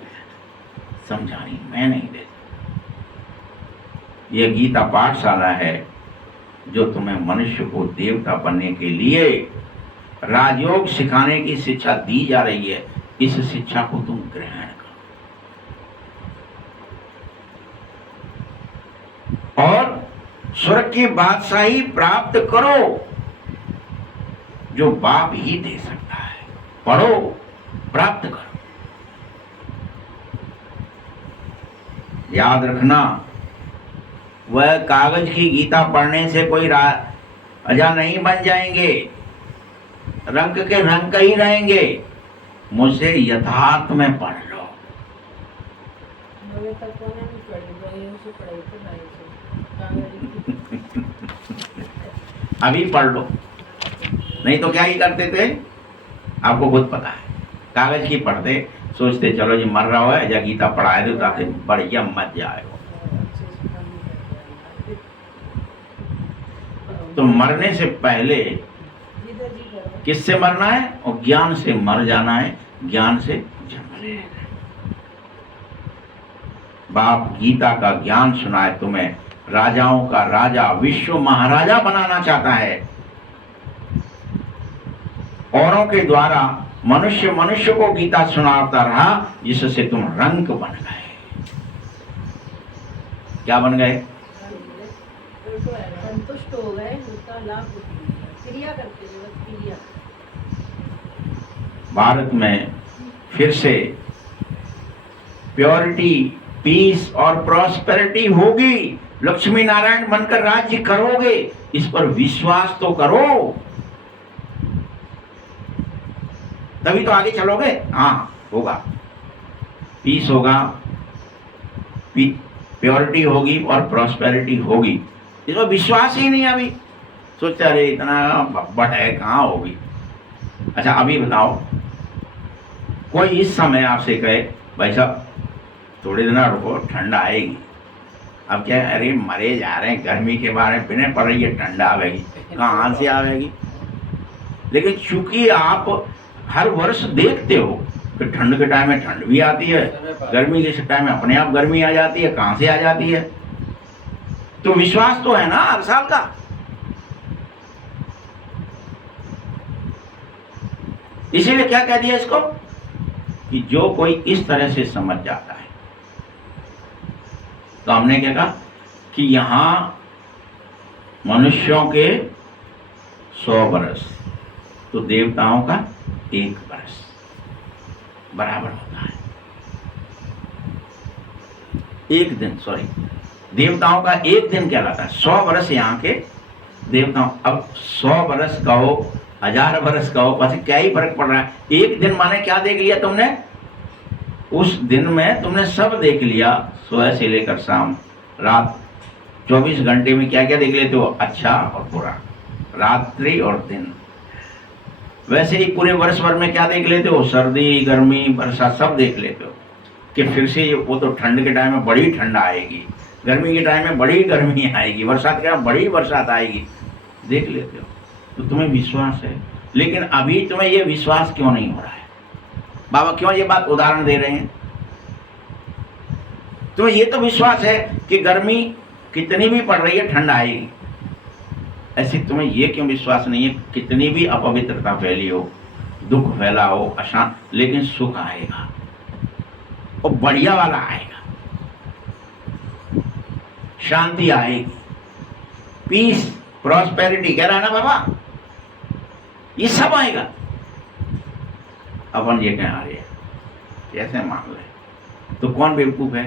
समझानी मैं नहीं दे। यह गीता पाठशाला है जो तुम्हें मनुष्य को देवता बनने के लिए राजयोग सिखाने की शिक्षा दी जा रही है। इस शिक्षा को तुम ग्रहण करो और स्वर्ग की बादशाही प्राप्त करो, जो बाप ही दे सकता है। पढ़ो, प्राप्त करो। याद रखना, वह कागज की गीता पढ़ने से कोई राजा नहीं बन जाएंगे, रंग के रंग ही रहेंगे। मुझसे यथार्थ में पढ़ लो। હવે તો કોને નહીં પડી ભાઈ શું પડાઈ તો ભાઈ છે કાંગડી अभी पढ़ लो, नहीं तो क्या ही करते थे आपको खुद पता है। कागज की पढ़ते, सोचते चलो जी मर रहा है या गीता पढ़ाए दो ताकि बढ़िया मजा आए। अच्छे से काम करते हैं तो मरने से पहले जिधर जी करो किससे मरना है? और ज्ञान से मर जाना है, ज्ञान से जन्म लेना है। बाप गीता का ज्ञान सुनाए तुम्हें, राजाओं का राजा, विश्व महाराजा बनाना चाहता है। औरों के द्वारा मनुष्य मनुष्य को गीता सुनाता रहा, जिससे तुम रंक बन गए। क्या बन गए? संतुष्ट हो गए, उसका लाभ क्रिया करते हैं, बस क्रिया। भारत में फिर से प्योरिटी, पीस और प्रॉस्पेरिटी होगी। लक्ष्मी नारायण बनकर राज्य करोगे, इस पर विश्वास तो करो, तभी तो आगे चलोगे। हाँ होगा, पीस होगा, प्योरिटी होगी और प्रॉस्पेरिटी होगी। इस पर विश्वास ही नहीं। अभी सोचते अरे इतना बब्बट है, कहाँ होगी। अच्छा अभी बताओ, कोई इस समय आपसे कहे भाई साहब थोड़े दिन रुको ठंड आएगी, अब क्या अरे मरे जा रहे हैं, गर्मी के बारे में बिना पड़ रही है, ठंडा आवेगी, कहाँ से आवेगी। लेकिन चूंकि आप हर वर्ष देखते हो कि ठंड के टाइम में ठंड भी आती है, गर्मी के टाइम में अपने आप गर्मी आ जाती है, कहाँ से आ जाती है। तो विश्वास तो है ना हर साल का। इसीलिए क्या कह दिया इसको कि जो कोई इस तरह से समझ जाता है, तो हमने क्या कहा कि यहां मनुष्यों के 100 वर्ष तो देवताओं का 1 वर्ष बराबर होता है। एक दिन, सॉरी, देवताओं का 1 दिन कहलाता है। 100 वर्ष यहाँ के देवताओं। अब 100 वर्ष कहो, 1000 वर्ष कहो, बस क्या ही फर्क पड़ रहा है। एक दिन माने क्या देख लिया तुमने? उस दिन में तुमने सब देख लिया, सुबह से लेकर शाम, रात, 24 घंटे में क्या क्या देख लेते हो, अच्छा और बुरा, रात्रि और दिन। वैसे ही पूरे वर्ष भर में क्या देख लेते हो, सर्दी, गर्मी, वर्षा, सब देख लेते हो। कि फिर से वो तो ठंड के टाइम में बड़ी ठंड आएगी, गर्मी के टाइम में बड़ी गर्मी आएगी, बरसात के टाइम बड़ी बरसात आएगी, देख लेते हो। तो तुम्हें विश्वास है। लेकिन अभी तुम्हें ये विश्वास क्यों नहीं हो रहा है? बाबा क्यों ये बात उदाहरण दे रहे हैं? तुम्हें ये तो विश्वास है कि गर्मी कितनी भी पड़ रही है ठंड आएगी। ऐसे तुम्हें ये क्यों विश्वास नहीं है कितनी भी अपवित्रता फैली हो, दुख फैला हो, अशांत, लेकिन सुख आएगा और बढ़िया वाला आएगा, शांति आएगी, पीस, प्रॉस्पेरिटी कह रहा है ना बाबा, ये सब आएगा। अपन ये कह रहे हैं कैसे मान ले? तो कौन बेवकूफ है?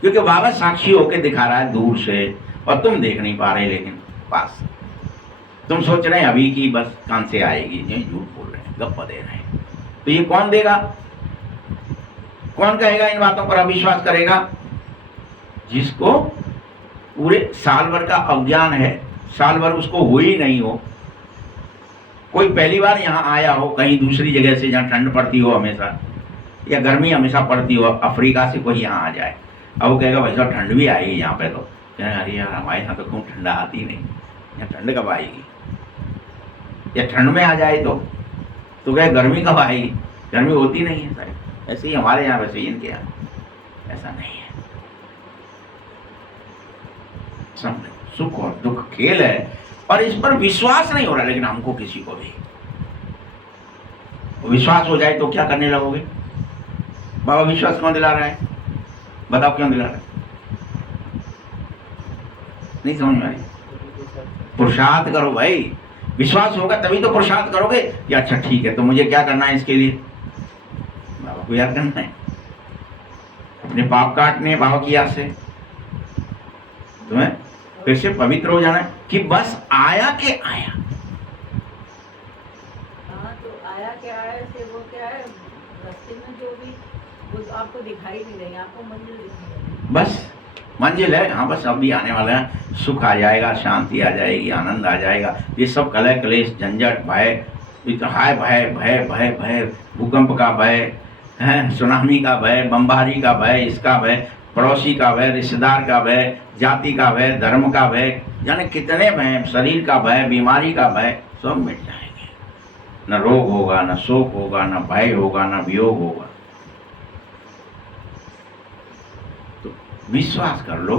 क्योंकि बाबा साक्षी होके दिखा रहा है दूर से और तुम देख नहीं पा रहे, लेकिन पास तुम सोच रहे हैं अभी की बस कान से आएगी, जो झूठ बोल रहे हैं, गप्पा दे रहे हैं। तो ये कौन देगा? कौन कहेगा इन बातों पर अविश्वास करेगा? जिसको पूरे साल भर का अज्ञान है, साल भर उसको हो ही नहीं हो। कोई पहली बार यहाँ आया हो कहीं दूसरी जगह से जहाँ ठंड पड़ती हो हमेशा, या गर्मी हमेशा पड़ती हो, अफ्रीका से कोई यहाँ आ जाए, अब वो कहेगा भाई साहब ठंड भी आएगी यहाँ पे, तो कहेगा अरे यार हमारे यहाँ तो क्यों ठंड आती नहीं, यहाँ ठंड कब आएगी? या ठंड में आ जाए तो कहे गर्मी कब आएगी? गर्मी होती नहीं है साहब। ऐसे ही हमारे यहाँ, वैसे ही इनके यहाँ, ऐसा नहीं है। सब सुख और दुख खेल है और इस पर विश्वास नहीं हो रहा। लेकिन हमको किसी को भी विश्वास हो जाए तो क्या करने लगोगे? बाबा विश्वास क्यों दिला रहा है? बताओ क्यों दिला रहा है? नहीं समझ में आई? पुरुषार्थ करो भाई, विश्वास होगा तभी तो पुरुषार्थ करोगे कि अच्छा ठीक है तो मुझे क्या करना है इसके लिए? बाबा को याद करना है, अपने पाप काटने हैं बाबा की याद से, तुम्हें फिर से पवित्र हो जाना है कि बस आया के आया। हाँ तो आया के आया से वो क्या है, रास्ते में जो भी वो तो आपको दिखाई नहीं देंगे, आपको मंदिर दिखाई बस मंजिल है, हाँ बस अभी आने वाला है, सुख आ जाएगा, शांति आ जाएगी, आनंद आ जाएगा। ये सब कलह क्लेश झंझट भय, हाय भय भय भय भय, भूकंप का भय है, सुनामी का भय, बमबारी का भय, इसका भय, पड़ोसी का भय, रिश्तेदार का भय, जाति का भय, धर्म का भय, जाने कितने भय, शरीर का भय, बीमारी का भय, सब मिट जाएंगे। न रोग होगा, न शोक होगा, न भय होगा, न वियोग होगा। तो विश्वास कर लो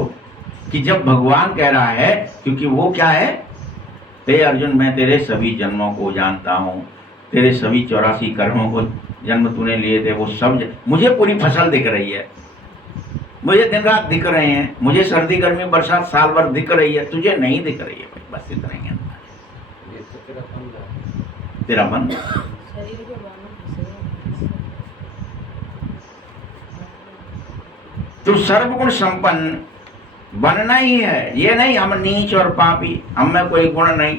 कि जब भगवान कह रहा है, क्योंकि वो क्या है, हे अर्जुन मैं तेरे सभी जन्मों को जानता हूँ, तेरे सभी 84 कर्मों को जन्म तूने लिए थे, वो सब मुझे पूरी फसल दिख रही है, मुझे दिन रात दिख रहे हैं, मुझे सर्दी गर्मी बरसात साल भर दिख रही है, तुझे नहीं दिख रही है भाई, बस इतना ही है। ये तो तेरा मन है। तेरा मन शरीर के बानों तो सर्वगुण संपन्न बनना ही है। ये नहीं हम नीच और पापी, हम में कोई गुण नहीं,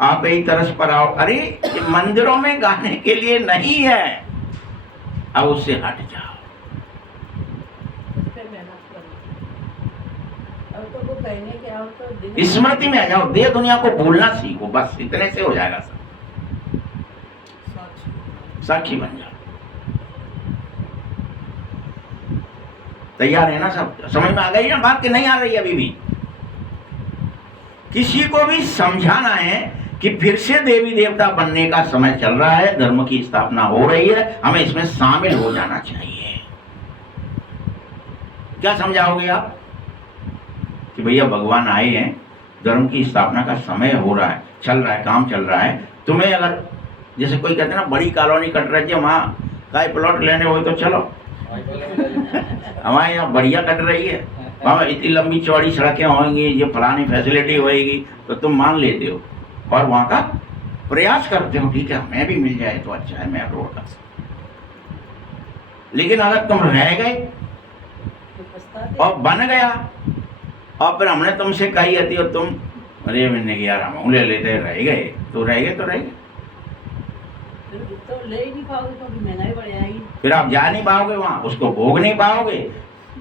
आप ही तरस पर आओ। अरे ये मंदिरों में गाने के लिए नहीं है, अब उससे हट जाओ। उस पे मेहनत करो। अब तो वो कहने के आओ तो दिन स्मृति में आ जाओ, देह दुनिया को भूलना सीखो, बस इतने से हो जाएगा सब। साक्षी बन जाओ। तैयार है ना सब? समझ में आ गई ना बात कि नहीं आ रही अभी भी? किसी को भी समझाना है कि फिर से देवी देवता बनने का समय चल रहा है, धर्म की स्थापना हो रही है, हमें इसमें शामिल हो जाना चाहिए। क्या समझाओगे आप कि भैया भगवान आए हैं, धर्म की स्थापना का समय हो रहा है, चल रहा है, काम चल रहा है। तुम्हें अगर जैसे कोई कहते हैं ना बड़ी कॉलोनी कट रही है, वहाँ का प्लॉट लेने हो तो चलो, हमारे यहाँ बढ़िया कट रही है, वहाँ इतनी लंबी चौड़ी सड़कें होंगी, ये फलानी फैसिलिटी होएगी, तो तुम मान लेते हो और वहाँ का प्रयास करते हो, ठीक है हमें भी मिल जाए तो अच्छा है, मैं रोड का। लेकिन अगर तुम रह गए और बन गया और फिर हमने तुमसे कही आती और तुम अरे मैंने कि यार हम ले लेते, रह गए तो रह गए, तो रह गए, तो ले ही नहीं पाओगे क्योंकि महंगाई बढ़ जाएगी। फिर आप जा नहीं पाओगे वहाँ, उसको भोग नहीं पाओगे,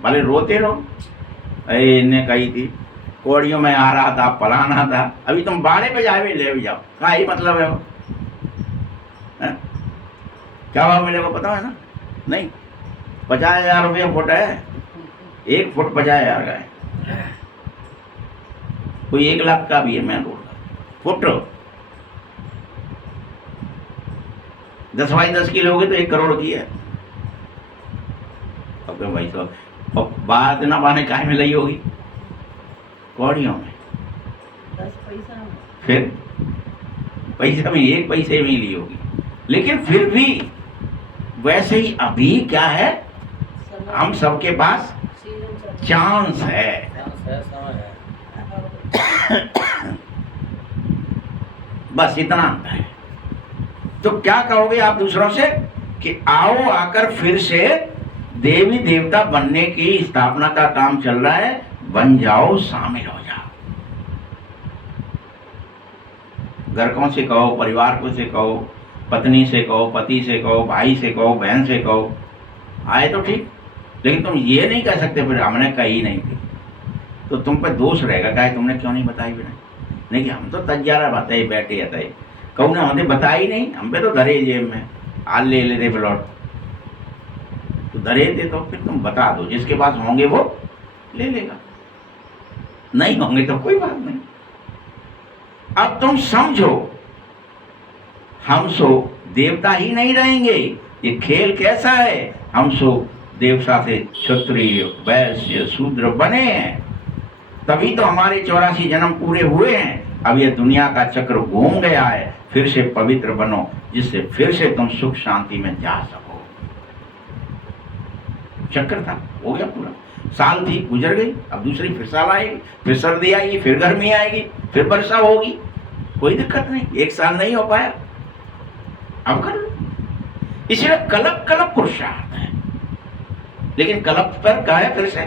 भले रोते रहो, अरे इन्हें कही थी, कोड़ियों में आ रहा था, फलाना था, अभी तुम बाड़े पे जाए ले भी जाओ, क्या ही मतलब है वो? क्या भाव मिलेगा पता है ना? नहीं, 50,000 रुपया फुट है, 1 फुट 50,000 का है, कोई 1 लाख का भी है मेन रोड का फुट। 10 बाई 10 की लोगे तो 1 करोड़ की है। अब तो भाई साहब और बात ना बाने काय में लगी होगी, कौड़ियों में, 10 पैसा फिर पैसा में 1 पैसे में ही ली होगी। लेकिन फिर भी वैसे ही अभी क्या है, हम सबके पास चांस है। बस इतना अंतर है। तो क्या कहोगे आप दूसरों से कि आओ आकर फिर से देवी देवता बनने की स्थापना का काम चल रहा है, बन जाओ, शामिल हो जाओ। घरकों से कहो, परिवार को से कहो, पत्नी से कहो, पति से कहो, भाई से कहो, बहन से कहो, आए तो ठीक, लेकिन तुम ये नहीं कह सकते फिर हमने कही नहीं थी, तो तुम पे दोष रहेगा, क्या तुमने क्यों नहीं बताई बिना? नहीं कि हम तो तज्जारा बताए बैठे आता है, कहूँ ना हमने बताई नहीं, हम पे तो धरे जेब में, आज ले लेते प्लॉट, तो धरे थे तो फिर तुम बता दो, जिसके पास होंगे वो ले लेगा, नहीं होंगे तो कोई बात नहीं। अब तुम समझो, हम सो देवता ही नहीं रहेंगे, ये खेल कैसा है, हम सो देवता से क्षत्रिय वैश्य शूद्र बने हैं, तभी तो हमारे 84 जन्म पूरे हुए हैं। अब ये दुनिया का चक्र घूम गया है, फिर से पवित्र बनो, जिससे फिर से तुम सुख शांति में जा सको। चक्र था, हो गया पूरा, साल थी गुजर गई, अब दूसरी फिर साल आएगी, फिर सर्दी आएगी, फिर गर्मी आएगी, फिर वर्षा होगी, कोई दिक्कत नहीं, 1 साल नहीं हो पाया, अब कर लो। इसलिए कल्प कल्प पुरुषार्थ है, लेकिन कल्प पर क्या है, फिर से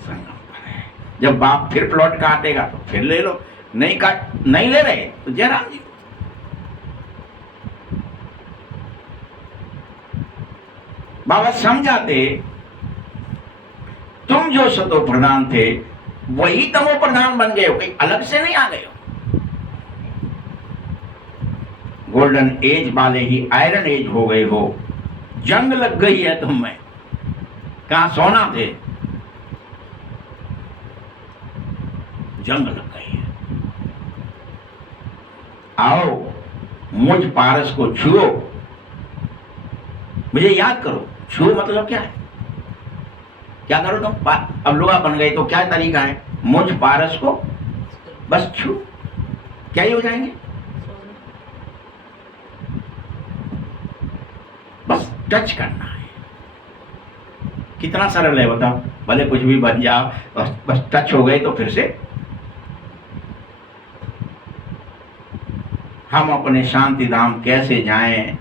संगम पर है। जब बाप फिर प्लॉट काटेगा तो फिर ले लो, नहीं ले रहे तो जयराम जी बाबा समझाते तुम जो सतो प्रधान थे वही तमो प्रधान बन गए हो, कहीं अलग से नहीं आ गए हो। गोल्डन एज वाले ही आयरन एज हो गए हो। जंग लग गई है तुम में, कहां सोना थे, जंग लग गई है। आओ मुझ पारस को छुओ, मुझे याद करो। छुओ मतलब क्या है, क्या करो तुम? अब लोहा बन गए तो क्या तरीका है? मुझ पारस को बस छू, क्या ही हो जाएंगे? बस टच करना है। कितना सरल है बताओ। भले कुछ भी बन जाओ, बस टच हो गए तो फिर से हम अपने शांति धाम कैसे जाएं।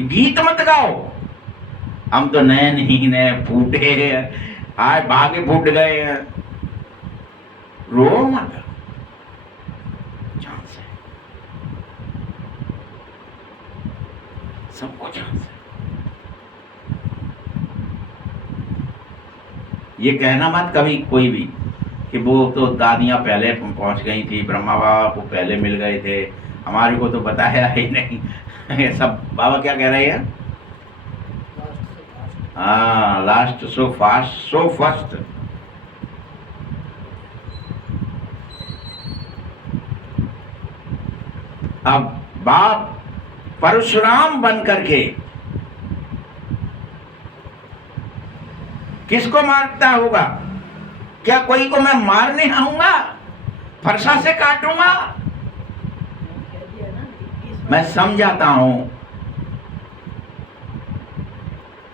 गीत मत गाओ, हम तो नैन ही नए फूटे, आए भागे फूट गए हैं। रो मत, चांस है, सबको चांस है। ये कहना मत कभी कोई भी कि वो तो दादियां पहले पहुंच गई थी, ब्रह्मा बाबा को पहले मिल गए थे, हमारे को तो बताया ही नहीं। ये सब बाबा क्या कह रहे हैं? हाँ, last so fast so first. अब बाप परशुराम बन करके किसको मारता होगा? क्या कोई को मैं मारने आऊंगा, फरसा से काटूंगा? मैं समझाता हूं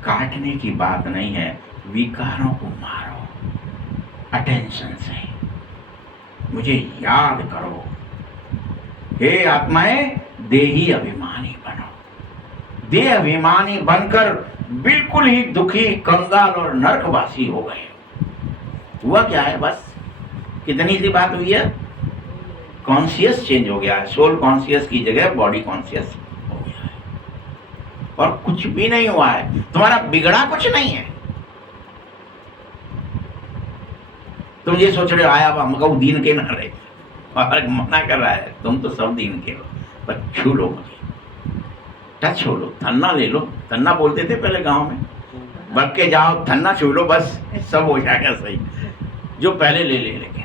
काटने की बात नहीं है, विकारों को मारो अटेंशन से। मुझे याद करो, हे आत्माएं, देही अभिमानी बनो। देह अभिमानी बनकर बिल्कुल ही दुखी, कंगाल और नरकवासी हो गए। हुआ क्या है? बस कितनी सी बात हुई है, कॉन्शियस चेंज हो गया है। सोल कॉन्शियस की जगह बॉडी कॉन्शियस हो गया है, और कुछ भी नहीं हुआ है। तुम्हारा बिगड़ा कुछ नहीं है। तुम ये सोच रहे हो आया हमको दीन के ना रहे, और मना कर रहा है तुम तो सब दीन के हो, पर छू लो मुझे, टच हो लो, थन्ना ले लो। थन्ना बोलते थे पहले गांव में, बढ़ के जाओ, थन्ना छू लो, बस सब हो जाएगा सही। जो पहले ले ले, लेकिन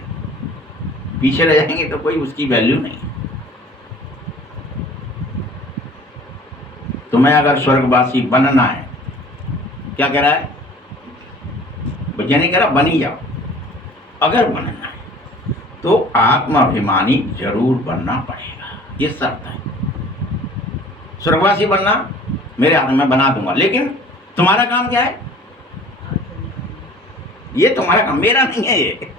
पीछे रह जाएंगे तो कोई उसकी वैल्यू नहीं। तुम्हें अगर स्वर्गवासी बनना है, क्या कह रहा है? बच्चा नहीं कह रहा बन ही जाओ। अगर बनना है तो आत्माभिमानी जरूर बनना पड़ेगा, ये शर्त है। स्वर्गवासी बनना मेरे हाथ में बना दूंगा, लेकिन तुम्हारा काम क्या है? ये तुम्हारा काम, मेरा नहीं है ये।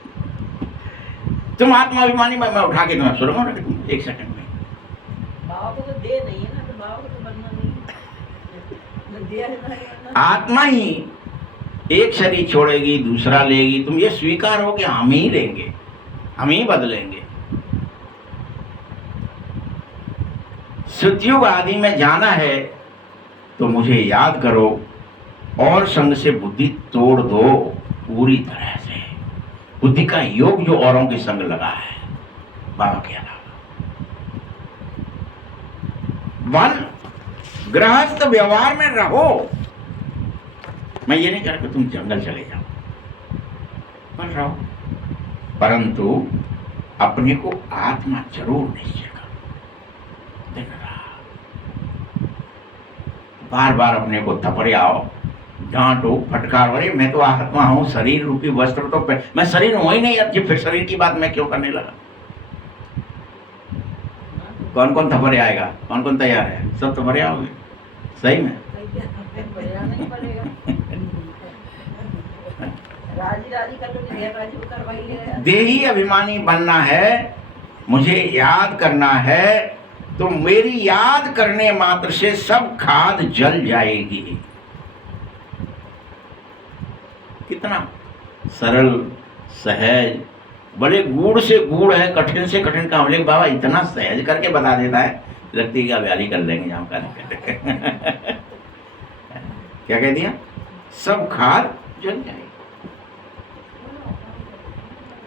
तुम आत्माभिमानी, मैं उठा के तुम्हें स्वर्ग में रख दूंगा 1 सेकंड में। बाबा को तो दे नहीं है ना, तो बाबा को तो बनना नहीं है। दिया है ना, आत्मा ही एक शरीर छोड़ेगी, दूसरा लेगी। तुम ये स्वीकार हो कि हम ही लेंगे, हम ही बदलेंगे। सतयुग आदि में जाना है तो मुझे याद करो, और संग से बुद्धि तोड़ दो पूरी तरह से। बुद्धि का योग जो औरों के संग लगा है बाबा के अलावा। वन गृहस्थ व्यवहार में रहो। मैं ये नहीं कह रहा कि तुम जंगल चले जाओ, पर रहो, परंतु अपने को आत्मा जरूर निश्चय करो। दिन रात बार बार अपने को थपड़ियाओ, डांटो, फटकार। अरे मैं तो आत्मा हूं, शरीर रूपी वस्त्र तो मैं शरीर हूं ही नहीं। अब फिर शरीर की बात मैं क्यों करने लगा? कौन कौन थपड़े आएगा? कौन कौन तैयार है? सब थपड़े आओगे सही में? नहीं पड़ेगा। राजी राजी कर लो, राजी को करवाई ले। देही अभिमानी बनना है, मुझे याद करना है, तो मेरी याद करने मात्र से सब खाद जल जाएगी। कितना सरल सहज, बड़े गूढ़ से गूढ़ है, कठिन से कठिन काम। लेकिन बाबा इतना सहज करके बता देता है, लगती है कि अब याली कर लेंगे जहाँ कर। क्या कह दिया? सब खाद जल जाएगी,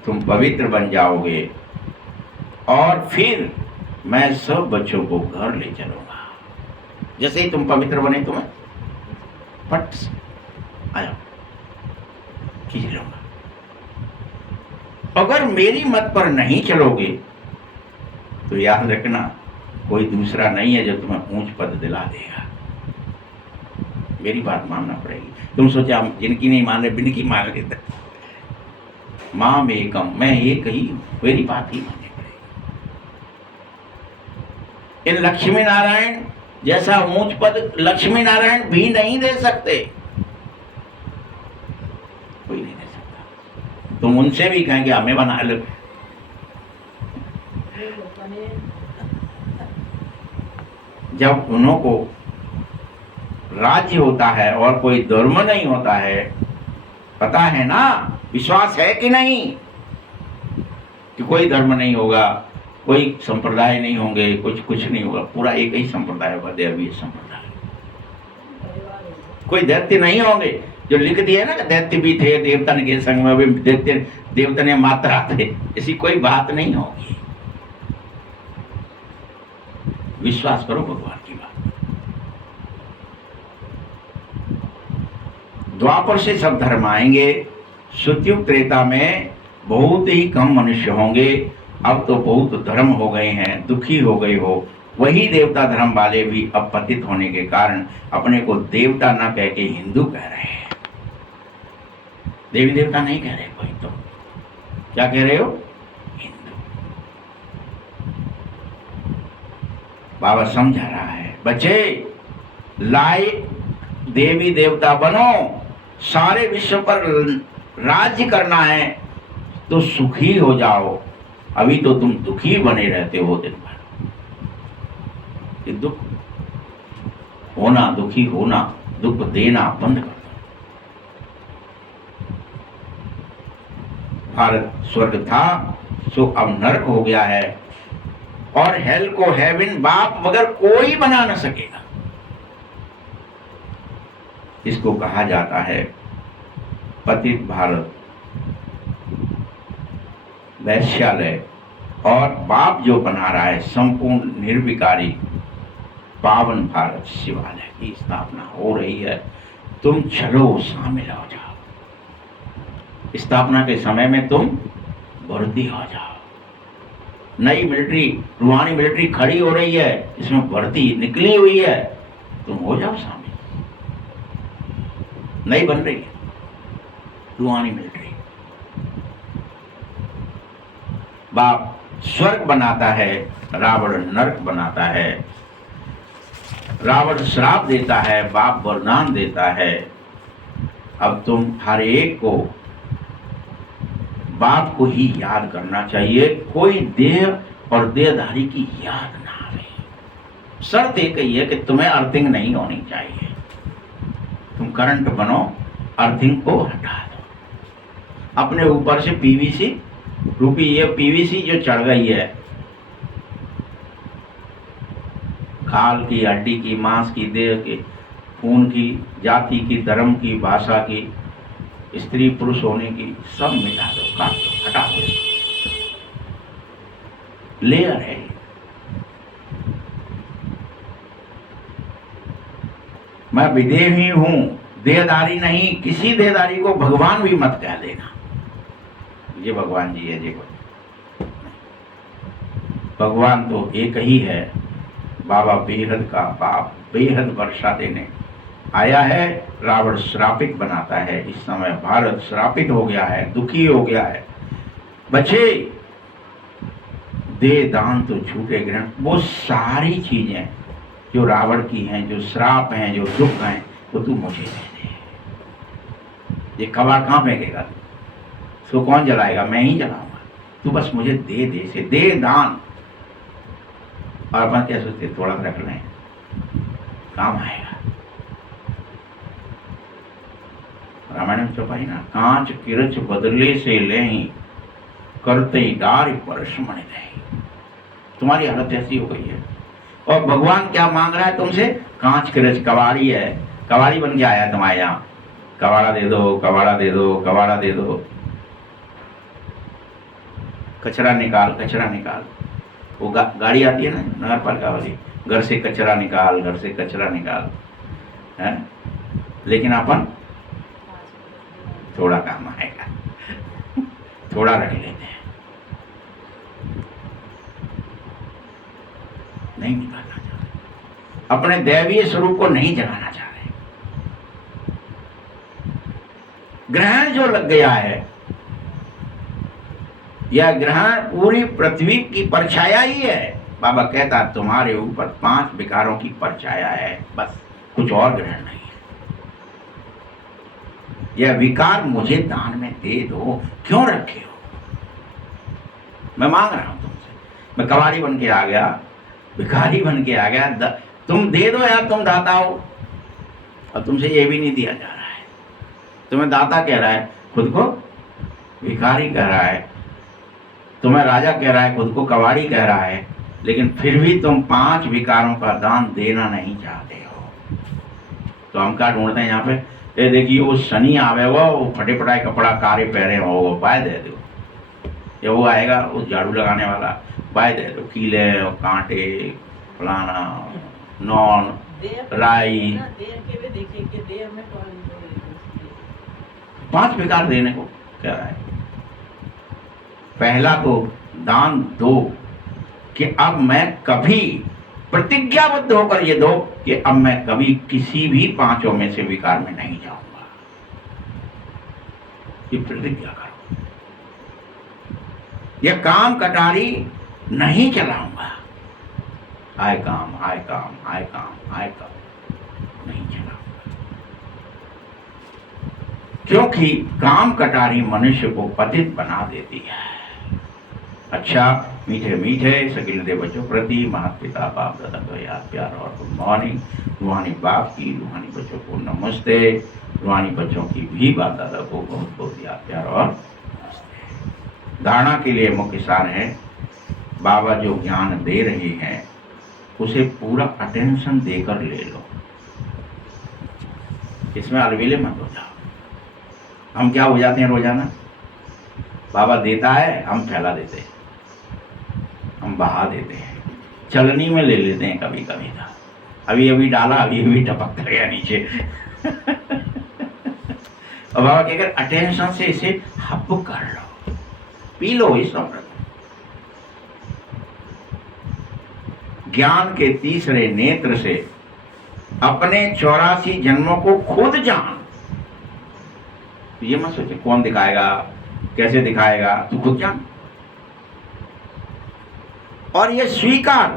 तुम पवित्र बन जाओगे और फिर मैं सब बच्चों को घर ले चलूंगा। जैसे ही तुम पवित्र बने तुम्हें फट से आ जाओ, खींच लूंगा। अगर मेरी मत पर नहीं चलोगे तो याद रखना कोई दूसरा नहीं है जो तुम्हें ऊंच पद दिला देगा। मेरी बात मानना पड़ेगी। तुम सोचा जिनकी नहीं मान रहे बिनकी मान रहे, मां में एकम, मैं एक ही हूं, मेरी बात ही माननी पड़ेगी। इन लक्ष्मी नारायण जैसा ऊंच पद लक्ष्मी नारायण भी नहीं दे सकते, कोई नहीं दे सकता। तुम उनसे भी कहेंगे हमें बना लो, जब उन्हों को राज्य होता है और कोई धर्म नहीं होता है, पता है ना, विश्वास है कि नहीं कि कोई धर्म नहीं होगा, कोई संप्रदाय नहीं होंगे, कुछ नहीं होगा, पूरा एक ही संप्रदाय होगा, दैवीय संप्रदाय। कोई दैत्य नहीं होंगे, जो लिख दिया ना, दैत्य भी थे देवतन के संग में, भी दैत्य देवतन मात्रा थे, ऐसी कोई बात नहीं होगी। विश्वास करो भगवान की बात। द्वापर से सब धर्म आएंगे, सतयुग त्रेता में बहुत ही कम मनुष्य होंगे। अब तो बहुत धर्म हो गए हैं, दुखी हो गए हो। वही देवता धर्म वाले भी अब पतित होने के कारण अपने को देवता ना कह के हिंदू कह रहे हैं। देवी देवता नहीं कह रहे कोई, तो क्या कह रहे हो? हिंदू। बाबा समझा रहा है, बच्चे लाए देवी देवता बनो, सारे विश्व पर राज्य करना है तो सुखी हो जाओ। अभी तो तुम दुखी बने रहते हो दिन भर। दुख होना, दुखी होना, दुख देना बंद कर दो। भारत स्वर्ग था सो अब नरक हो गया है, और हेल को हेवन बाप मगर कोई बना न सकेगा। इसको कहा जाता है पतित भारत, वैश्यालय, और बाप जो बना रहा है संपूर्ण निर्विकारी पावन भारत शिवालय की स्थापना हो रही है। तुम चलो, शामिल हो जाओ। स्थापना के समय में तुम भर्ती हो जाओ। नई मिलिट्री, रूहानी मिलिट्री खड़ी हो रही है, इसमें भर्ती निकली हुई है, तुम हो जाओ शामिल। नई बन रही है रूहानी मिलिट्री। बाप स्वर्ग बनाता है, रावण नरक बनाता है। रावण श्राप देता है, बाप वरदान देता है। अब तुम हर एक को बाप को ही याद करना चाहिए, कोई देह और देहधारी की याद ना आवे। शर्त एक ही है कि तुम्हें अर्थिंग नहीं होनी चाहिए। तुम करंट बनो, अर्थिंग को हटा दो अपने ऊपर से। पीवीसी रूपी ये पीवीसी जो चढ़ गई है, खाल की, हड्डी की, मांस की, देह के, खून की, जाति की, धर्म की, भाषा की, स्त्री पुरुष होने की, सब मिटा दो, काट दो, हटा दो। लेयर है। मैं विदेही हूं, देहधारी नहीं। किसी देहधारी को भगवान भी मत कह देना ये भगवान जी है। देखो भगवान तो एक ही है। बाबा बेहद का बाप बेहद वर्षा देने आया है। रावण श्रापित बनाता है। इस समय भारत श्रापित हो गया है, दुखी हो गया है। बच्चे दे दान तो छूटे ग्रहण, वो सारी चीजें जो रावण की हैं, जो श्राप हैं, जो दुख हैं, वो तू मुझे दे दे। ये कबाड़ कहाँ फेंकेगा? इसको कौन जलाएगा? मैं ही जलाऊंगा। तू बस मुझे दे दे, से दे दान। और अपन क्या सोचते, थोड़ा रख लें, काम आएगा। रामायण में चौपाई ना, कांच किरच बदले से ले करते डार परसमण नहीं। तुम्हारी हालत ऐसी हो गई है। और भगवान क्या मांग रहा है तुमसे? कांच किरच कबाड़ी है, कबाड़ी बन के आया तुम्हारे यहाँ, कबाड़ा दे दो, कबाड़ा दे दो, कबाड़ा दे दो, कचरा निकाल, कचरा निकाल। वो गाड़ी आती है ना नगर पालिका वाली, घर से कचरा निकाल, घर से कचरा निकाल, है। लेकिन अपन थोड़ा काम आएगा, थोड़ा रख लेते हैं, नहीं निकालना चाह रहे, अपने दैवीय स्वरूप को नहीं जगाना चाह रहे। ग्रहण जो लग गया है, यह ग्रहण पूरी पृथ्वी की परछाया ही है। बाबा कहता तुम्हारे ऊपर 5 विकारों की परछाया है, बस, कुछ और ग्रहण नहीं है। यह विकार मुझे दान में दे दो, क्यों रखे हो? मैं मांग रहा हूं तुमसे, मैं कबाड़ी बन के आ गया, भिखारी बन के आ गया, तुम दे दो यार, तुम दाता हो। और तुमसे ये भी नहीं दिया जा रहा है, तुम्हें दाता कह रहा है, खुद को भिखारी कह रहा है, तुम्हें राजा कह रहा है, खुद को कबाड़ी कह रहा है, लेकिन फिर भी तुम 5 विकारों का दान देना नहीं चाहते हो। तो हम क्या ढूंढते हैं यहाँ पे? ये देखिए वो शनि आवे वो फटे फटाए कपड़ा कारे पहने हो, वो बाय दे दो। या वो आएगा वो झाड़ू लगाने वाला, बाय दे दो, कीले और कांटे, फलाना, नॉन, राई, 5 विकार देने को कह रहा है। पहला तो दान दो कि अब मैं कभी प्रतिज्ञाबद्ध होकर ये दो कि अब मैं कभी किसी भी 5 में से विकार में नहीं जाऊंगा। ये प्रतिज्ञा करो। ये काम कटारी नहीं चलाऊंगा। आए काम, आए काम, आए काम, आए काम नहीं चलाऊंगा, क्योंकि काम कटारी मनुष्य को पतित बना देती है। अच्छा, मीठे मीठे सकिलते बच्चों प्रति माता पिता बाप दादा को याद प्यार और गुड मॉर्निंग। रूहानी बाप की, रूहानी बच्चों को नमस्ते। रूहानी बच्चों की भी बाप दादा को बहुत बहुत याद प्यार और नमस्ते। धारणा के लिए मुख्य सार है, बाबा जो ज्ञान दे रहे हैं उसे पूरा अटेंशन देकर ले लो, इसमें अलविले मत हो जाओ। हम क्या हो जाते हैं रोजाना, बाबा देता है हम फैला देते हैं, हम बहा देते हैं, चलनी में ले लेते हैं कभी कभी था, अभी अभी डाला अभी अभी टपक कर गया नीचे। और बाबा कहकर अटेंशन से इसे हप कर लो, पी लो इस अमृत। ज्ञान के तीसरे नेत्र से अपने 84 जन्मों को खुद जान। ये मत सोचे कौन दिखाएगा, कैसे दिखाएगा, तू खुद जान। और ये स्वीकार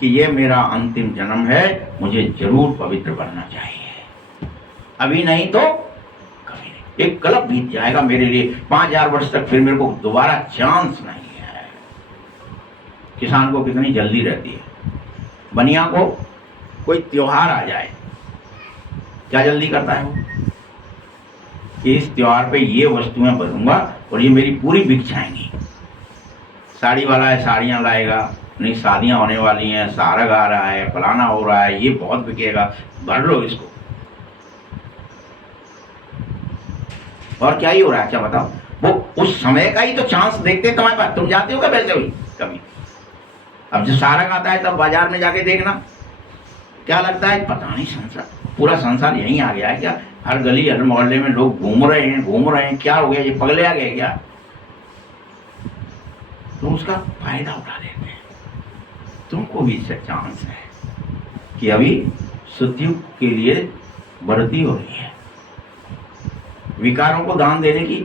कि ये मेरा अंतिम जन्म है, मुझे जरूर पवित्र बनना चाहिए, अभी नहीं तो कभी नहीं। एक कल्प बीत जाएगा मेरे लिए, 5000 वर्ष तक फिर मेरे को दोबारा चांस नहीं है। किसान को कितनी जल्दी रहती है, बनिया को कोई त्योहार आ जाए क्या जल्दी करता है वो, कि इस त्योहार पे ये वस्तुएं भरूंगा और ये मेरी पूरी बिक जाएंगी। साड़ी वाला है साड़ियाँ लाएगा, नहीं शादियाँ होने वाली हैं, सारग आ रहा है, फलाना हो रहा है, ये बहुत बिकेगा, भर लो इसको। और क्या ही हो रहा है, क्या बताओ? वो उस समय का ही तो चांस देखते तुम्हारे पास, तुम जाते हो क्या वैसे हुई कभी? अब जो सारग आता है तब बाजार में जाके देखना, क्या लगता है पता नहीं, संसार, पूरा संसार यहीं आ गया है क्या? हर गली हर मोहल्ले में लोग घूम रहे हैं, क्या हो गया, ये पगले आ गए क्या? तो उसका फायदा उठा लेते हैं। तुमको भी इससे चांस है कि अभी सतयुग के लिए बढ़ती हो रही है, विकारों को दान देने की।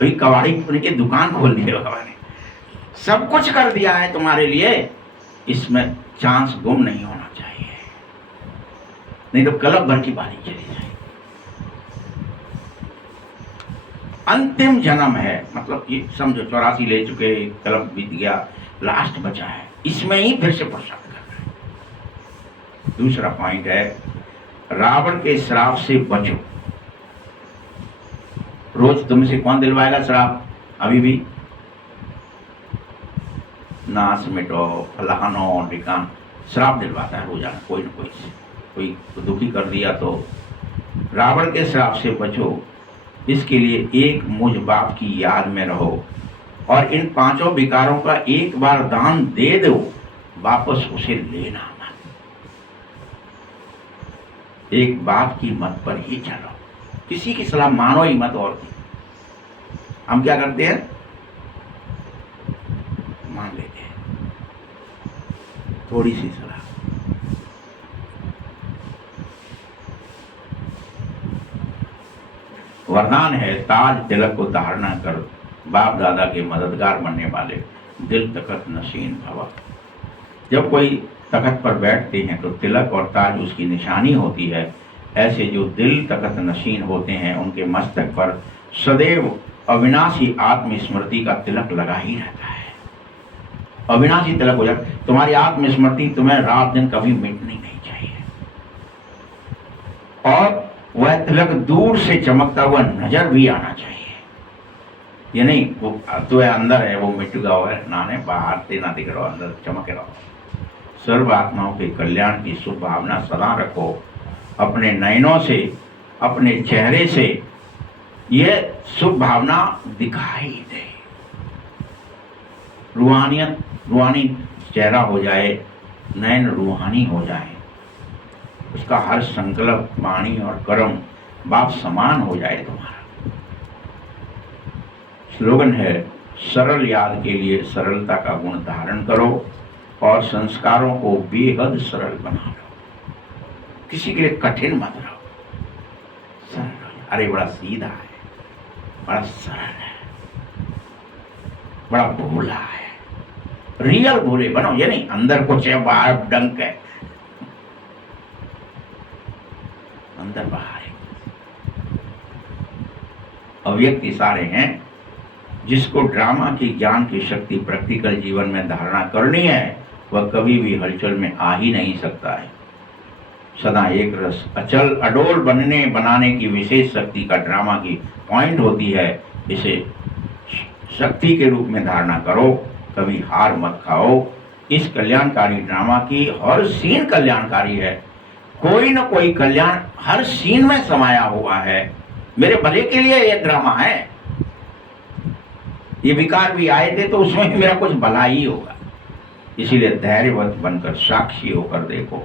अभी कबाड़ी की दुकान खोल दी है बाबा ने, सब कुछ कर दिया है तुम्हारे लिए, इसमें चांस गुम नहीं होना चाहिए, नहीं तो कलप भर की बारी चली जाएगी। अंतिम जन्म है, मतलब ये समझो 84 ले चुके, कलप बीत गया, लास्ट बचा है, इसमें ही फिर से प्रसाद करना है। दूसरा पॉइंट है, रावण के श्राप से बचो। रोज तुमसे कौन दिलवाएगा श्राप? अभी भी नाश मिटो, फलानो ढिकान, श्राप दिलवाता है रोजाना कोई न कोई से। कोई दुखी कर दिया तो रावण के श्राप से बचो, इसके लिए एक मुझ बाप की याद में रहो और इन 5 विकारों का एक बार दान दे दो, वापस उसे लेना मत। एक बाप की मत पर ही चलो, किसी की सलाह मानो ही मत। और हम क्या करते हैं, मान लेते हैं थोड़ी सी सलाह। वरदान है, ताज तिलक को धारणा कर बाप दादा के मददगार बनने वाले दिल तखत नशीन भव। जब कोई तखत पर बैठते हैं तो तिलक और ताज उसकी निशानी होती है। ऐसे जो दिल तखत नशीन होते हैं उनके मस्तक पर सदैव अविनाशी आत्मस्मृति का तिलक लगा ही रहता है। अविनाशी तिलक हो जाए, तुम्हारी आत्मस्मृति तुम्हें रात दिन कभी मिटनी नहीं चाहिए। और वह तिलक दूर से चमकता हुआ नजर भी आना चाहिए। ये नहीं वो तो अंदर है, वो मिट गया है, नाने बाहर से ना दिख रहा, अंदर चमक रहा। सर्व आत्माओं के कल्याण की शुभ भावना सदा रखो। अपने नयनों से, अपने चेहरे से ये शुभ भावना दिखाई दे। रूहानी चेहरा हो जाए, नयन रूहानी हो जाए, उसका हर संकल्प, वाणी और कर्म बाप समान हो जाए तुम्हारा। स्लोगन है, सरल याद के लिए सरलता का गुण धारण करो और संस्कारों को बेहद सरल बना लो। किसी के लिए कठिन मत रहो, सरल। अरे बड़ा सीधा है, बड़ा सरल है, बड़ा भोला है। रियल भोले बनो, ये नहीं अंदर कुछ है बाहर डंक है, अंदर बाहर है। अव्यक्त इशारे हैं। जिसको ड्रामा की ज्ञान की शक्ति प्रैक्टिकल जीवन में धारणा करनी है वह कभी भी हलचल में आ ही नहीं सकता है। सदा एक रस अचल अडोल बनाने की विशेष शक्ति का ड्रामा की पॉइंट होती है। इसे शक्ति के रूप में धारणा करो, कभी हार मत खाओ। इस कल्याणकारी ड्रामा की हर सीन कल्याणकारी है। कोई न कोई कल्याण हर सीन में समाया हुआ है। मेरे भले के लिए यह ड्रामा है। ये विकार भी आए थे तो उसमें मेरा कुछ भला ही होगा। इसीलिए धैर्यवत बनकर साक्षी होकर देखो।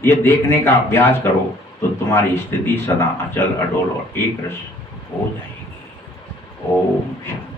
ये देखने का अभ्यास करो तो तुम्हारी स्थिति सदा अचल अडोल और एक रस हो जाएगी। ओम शांति।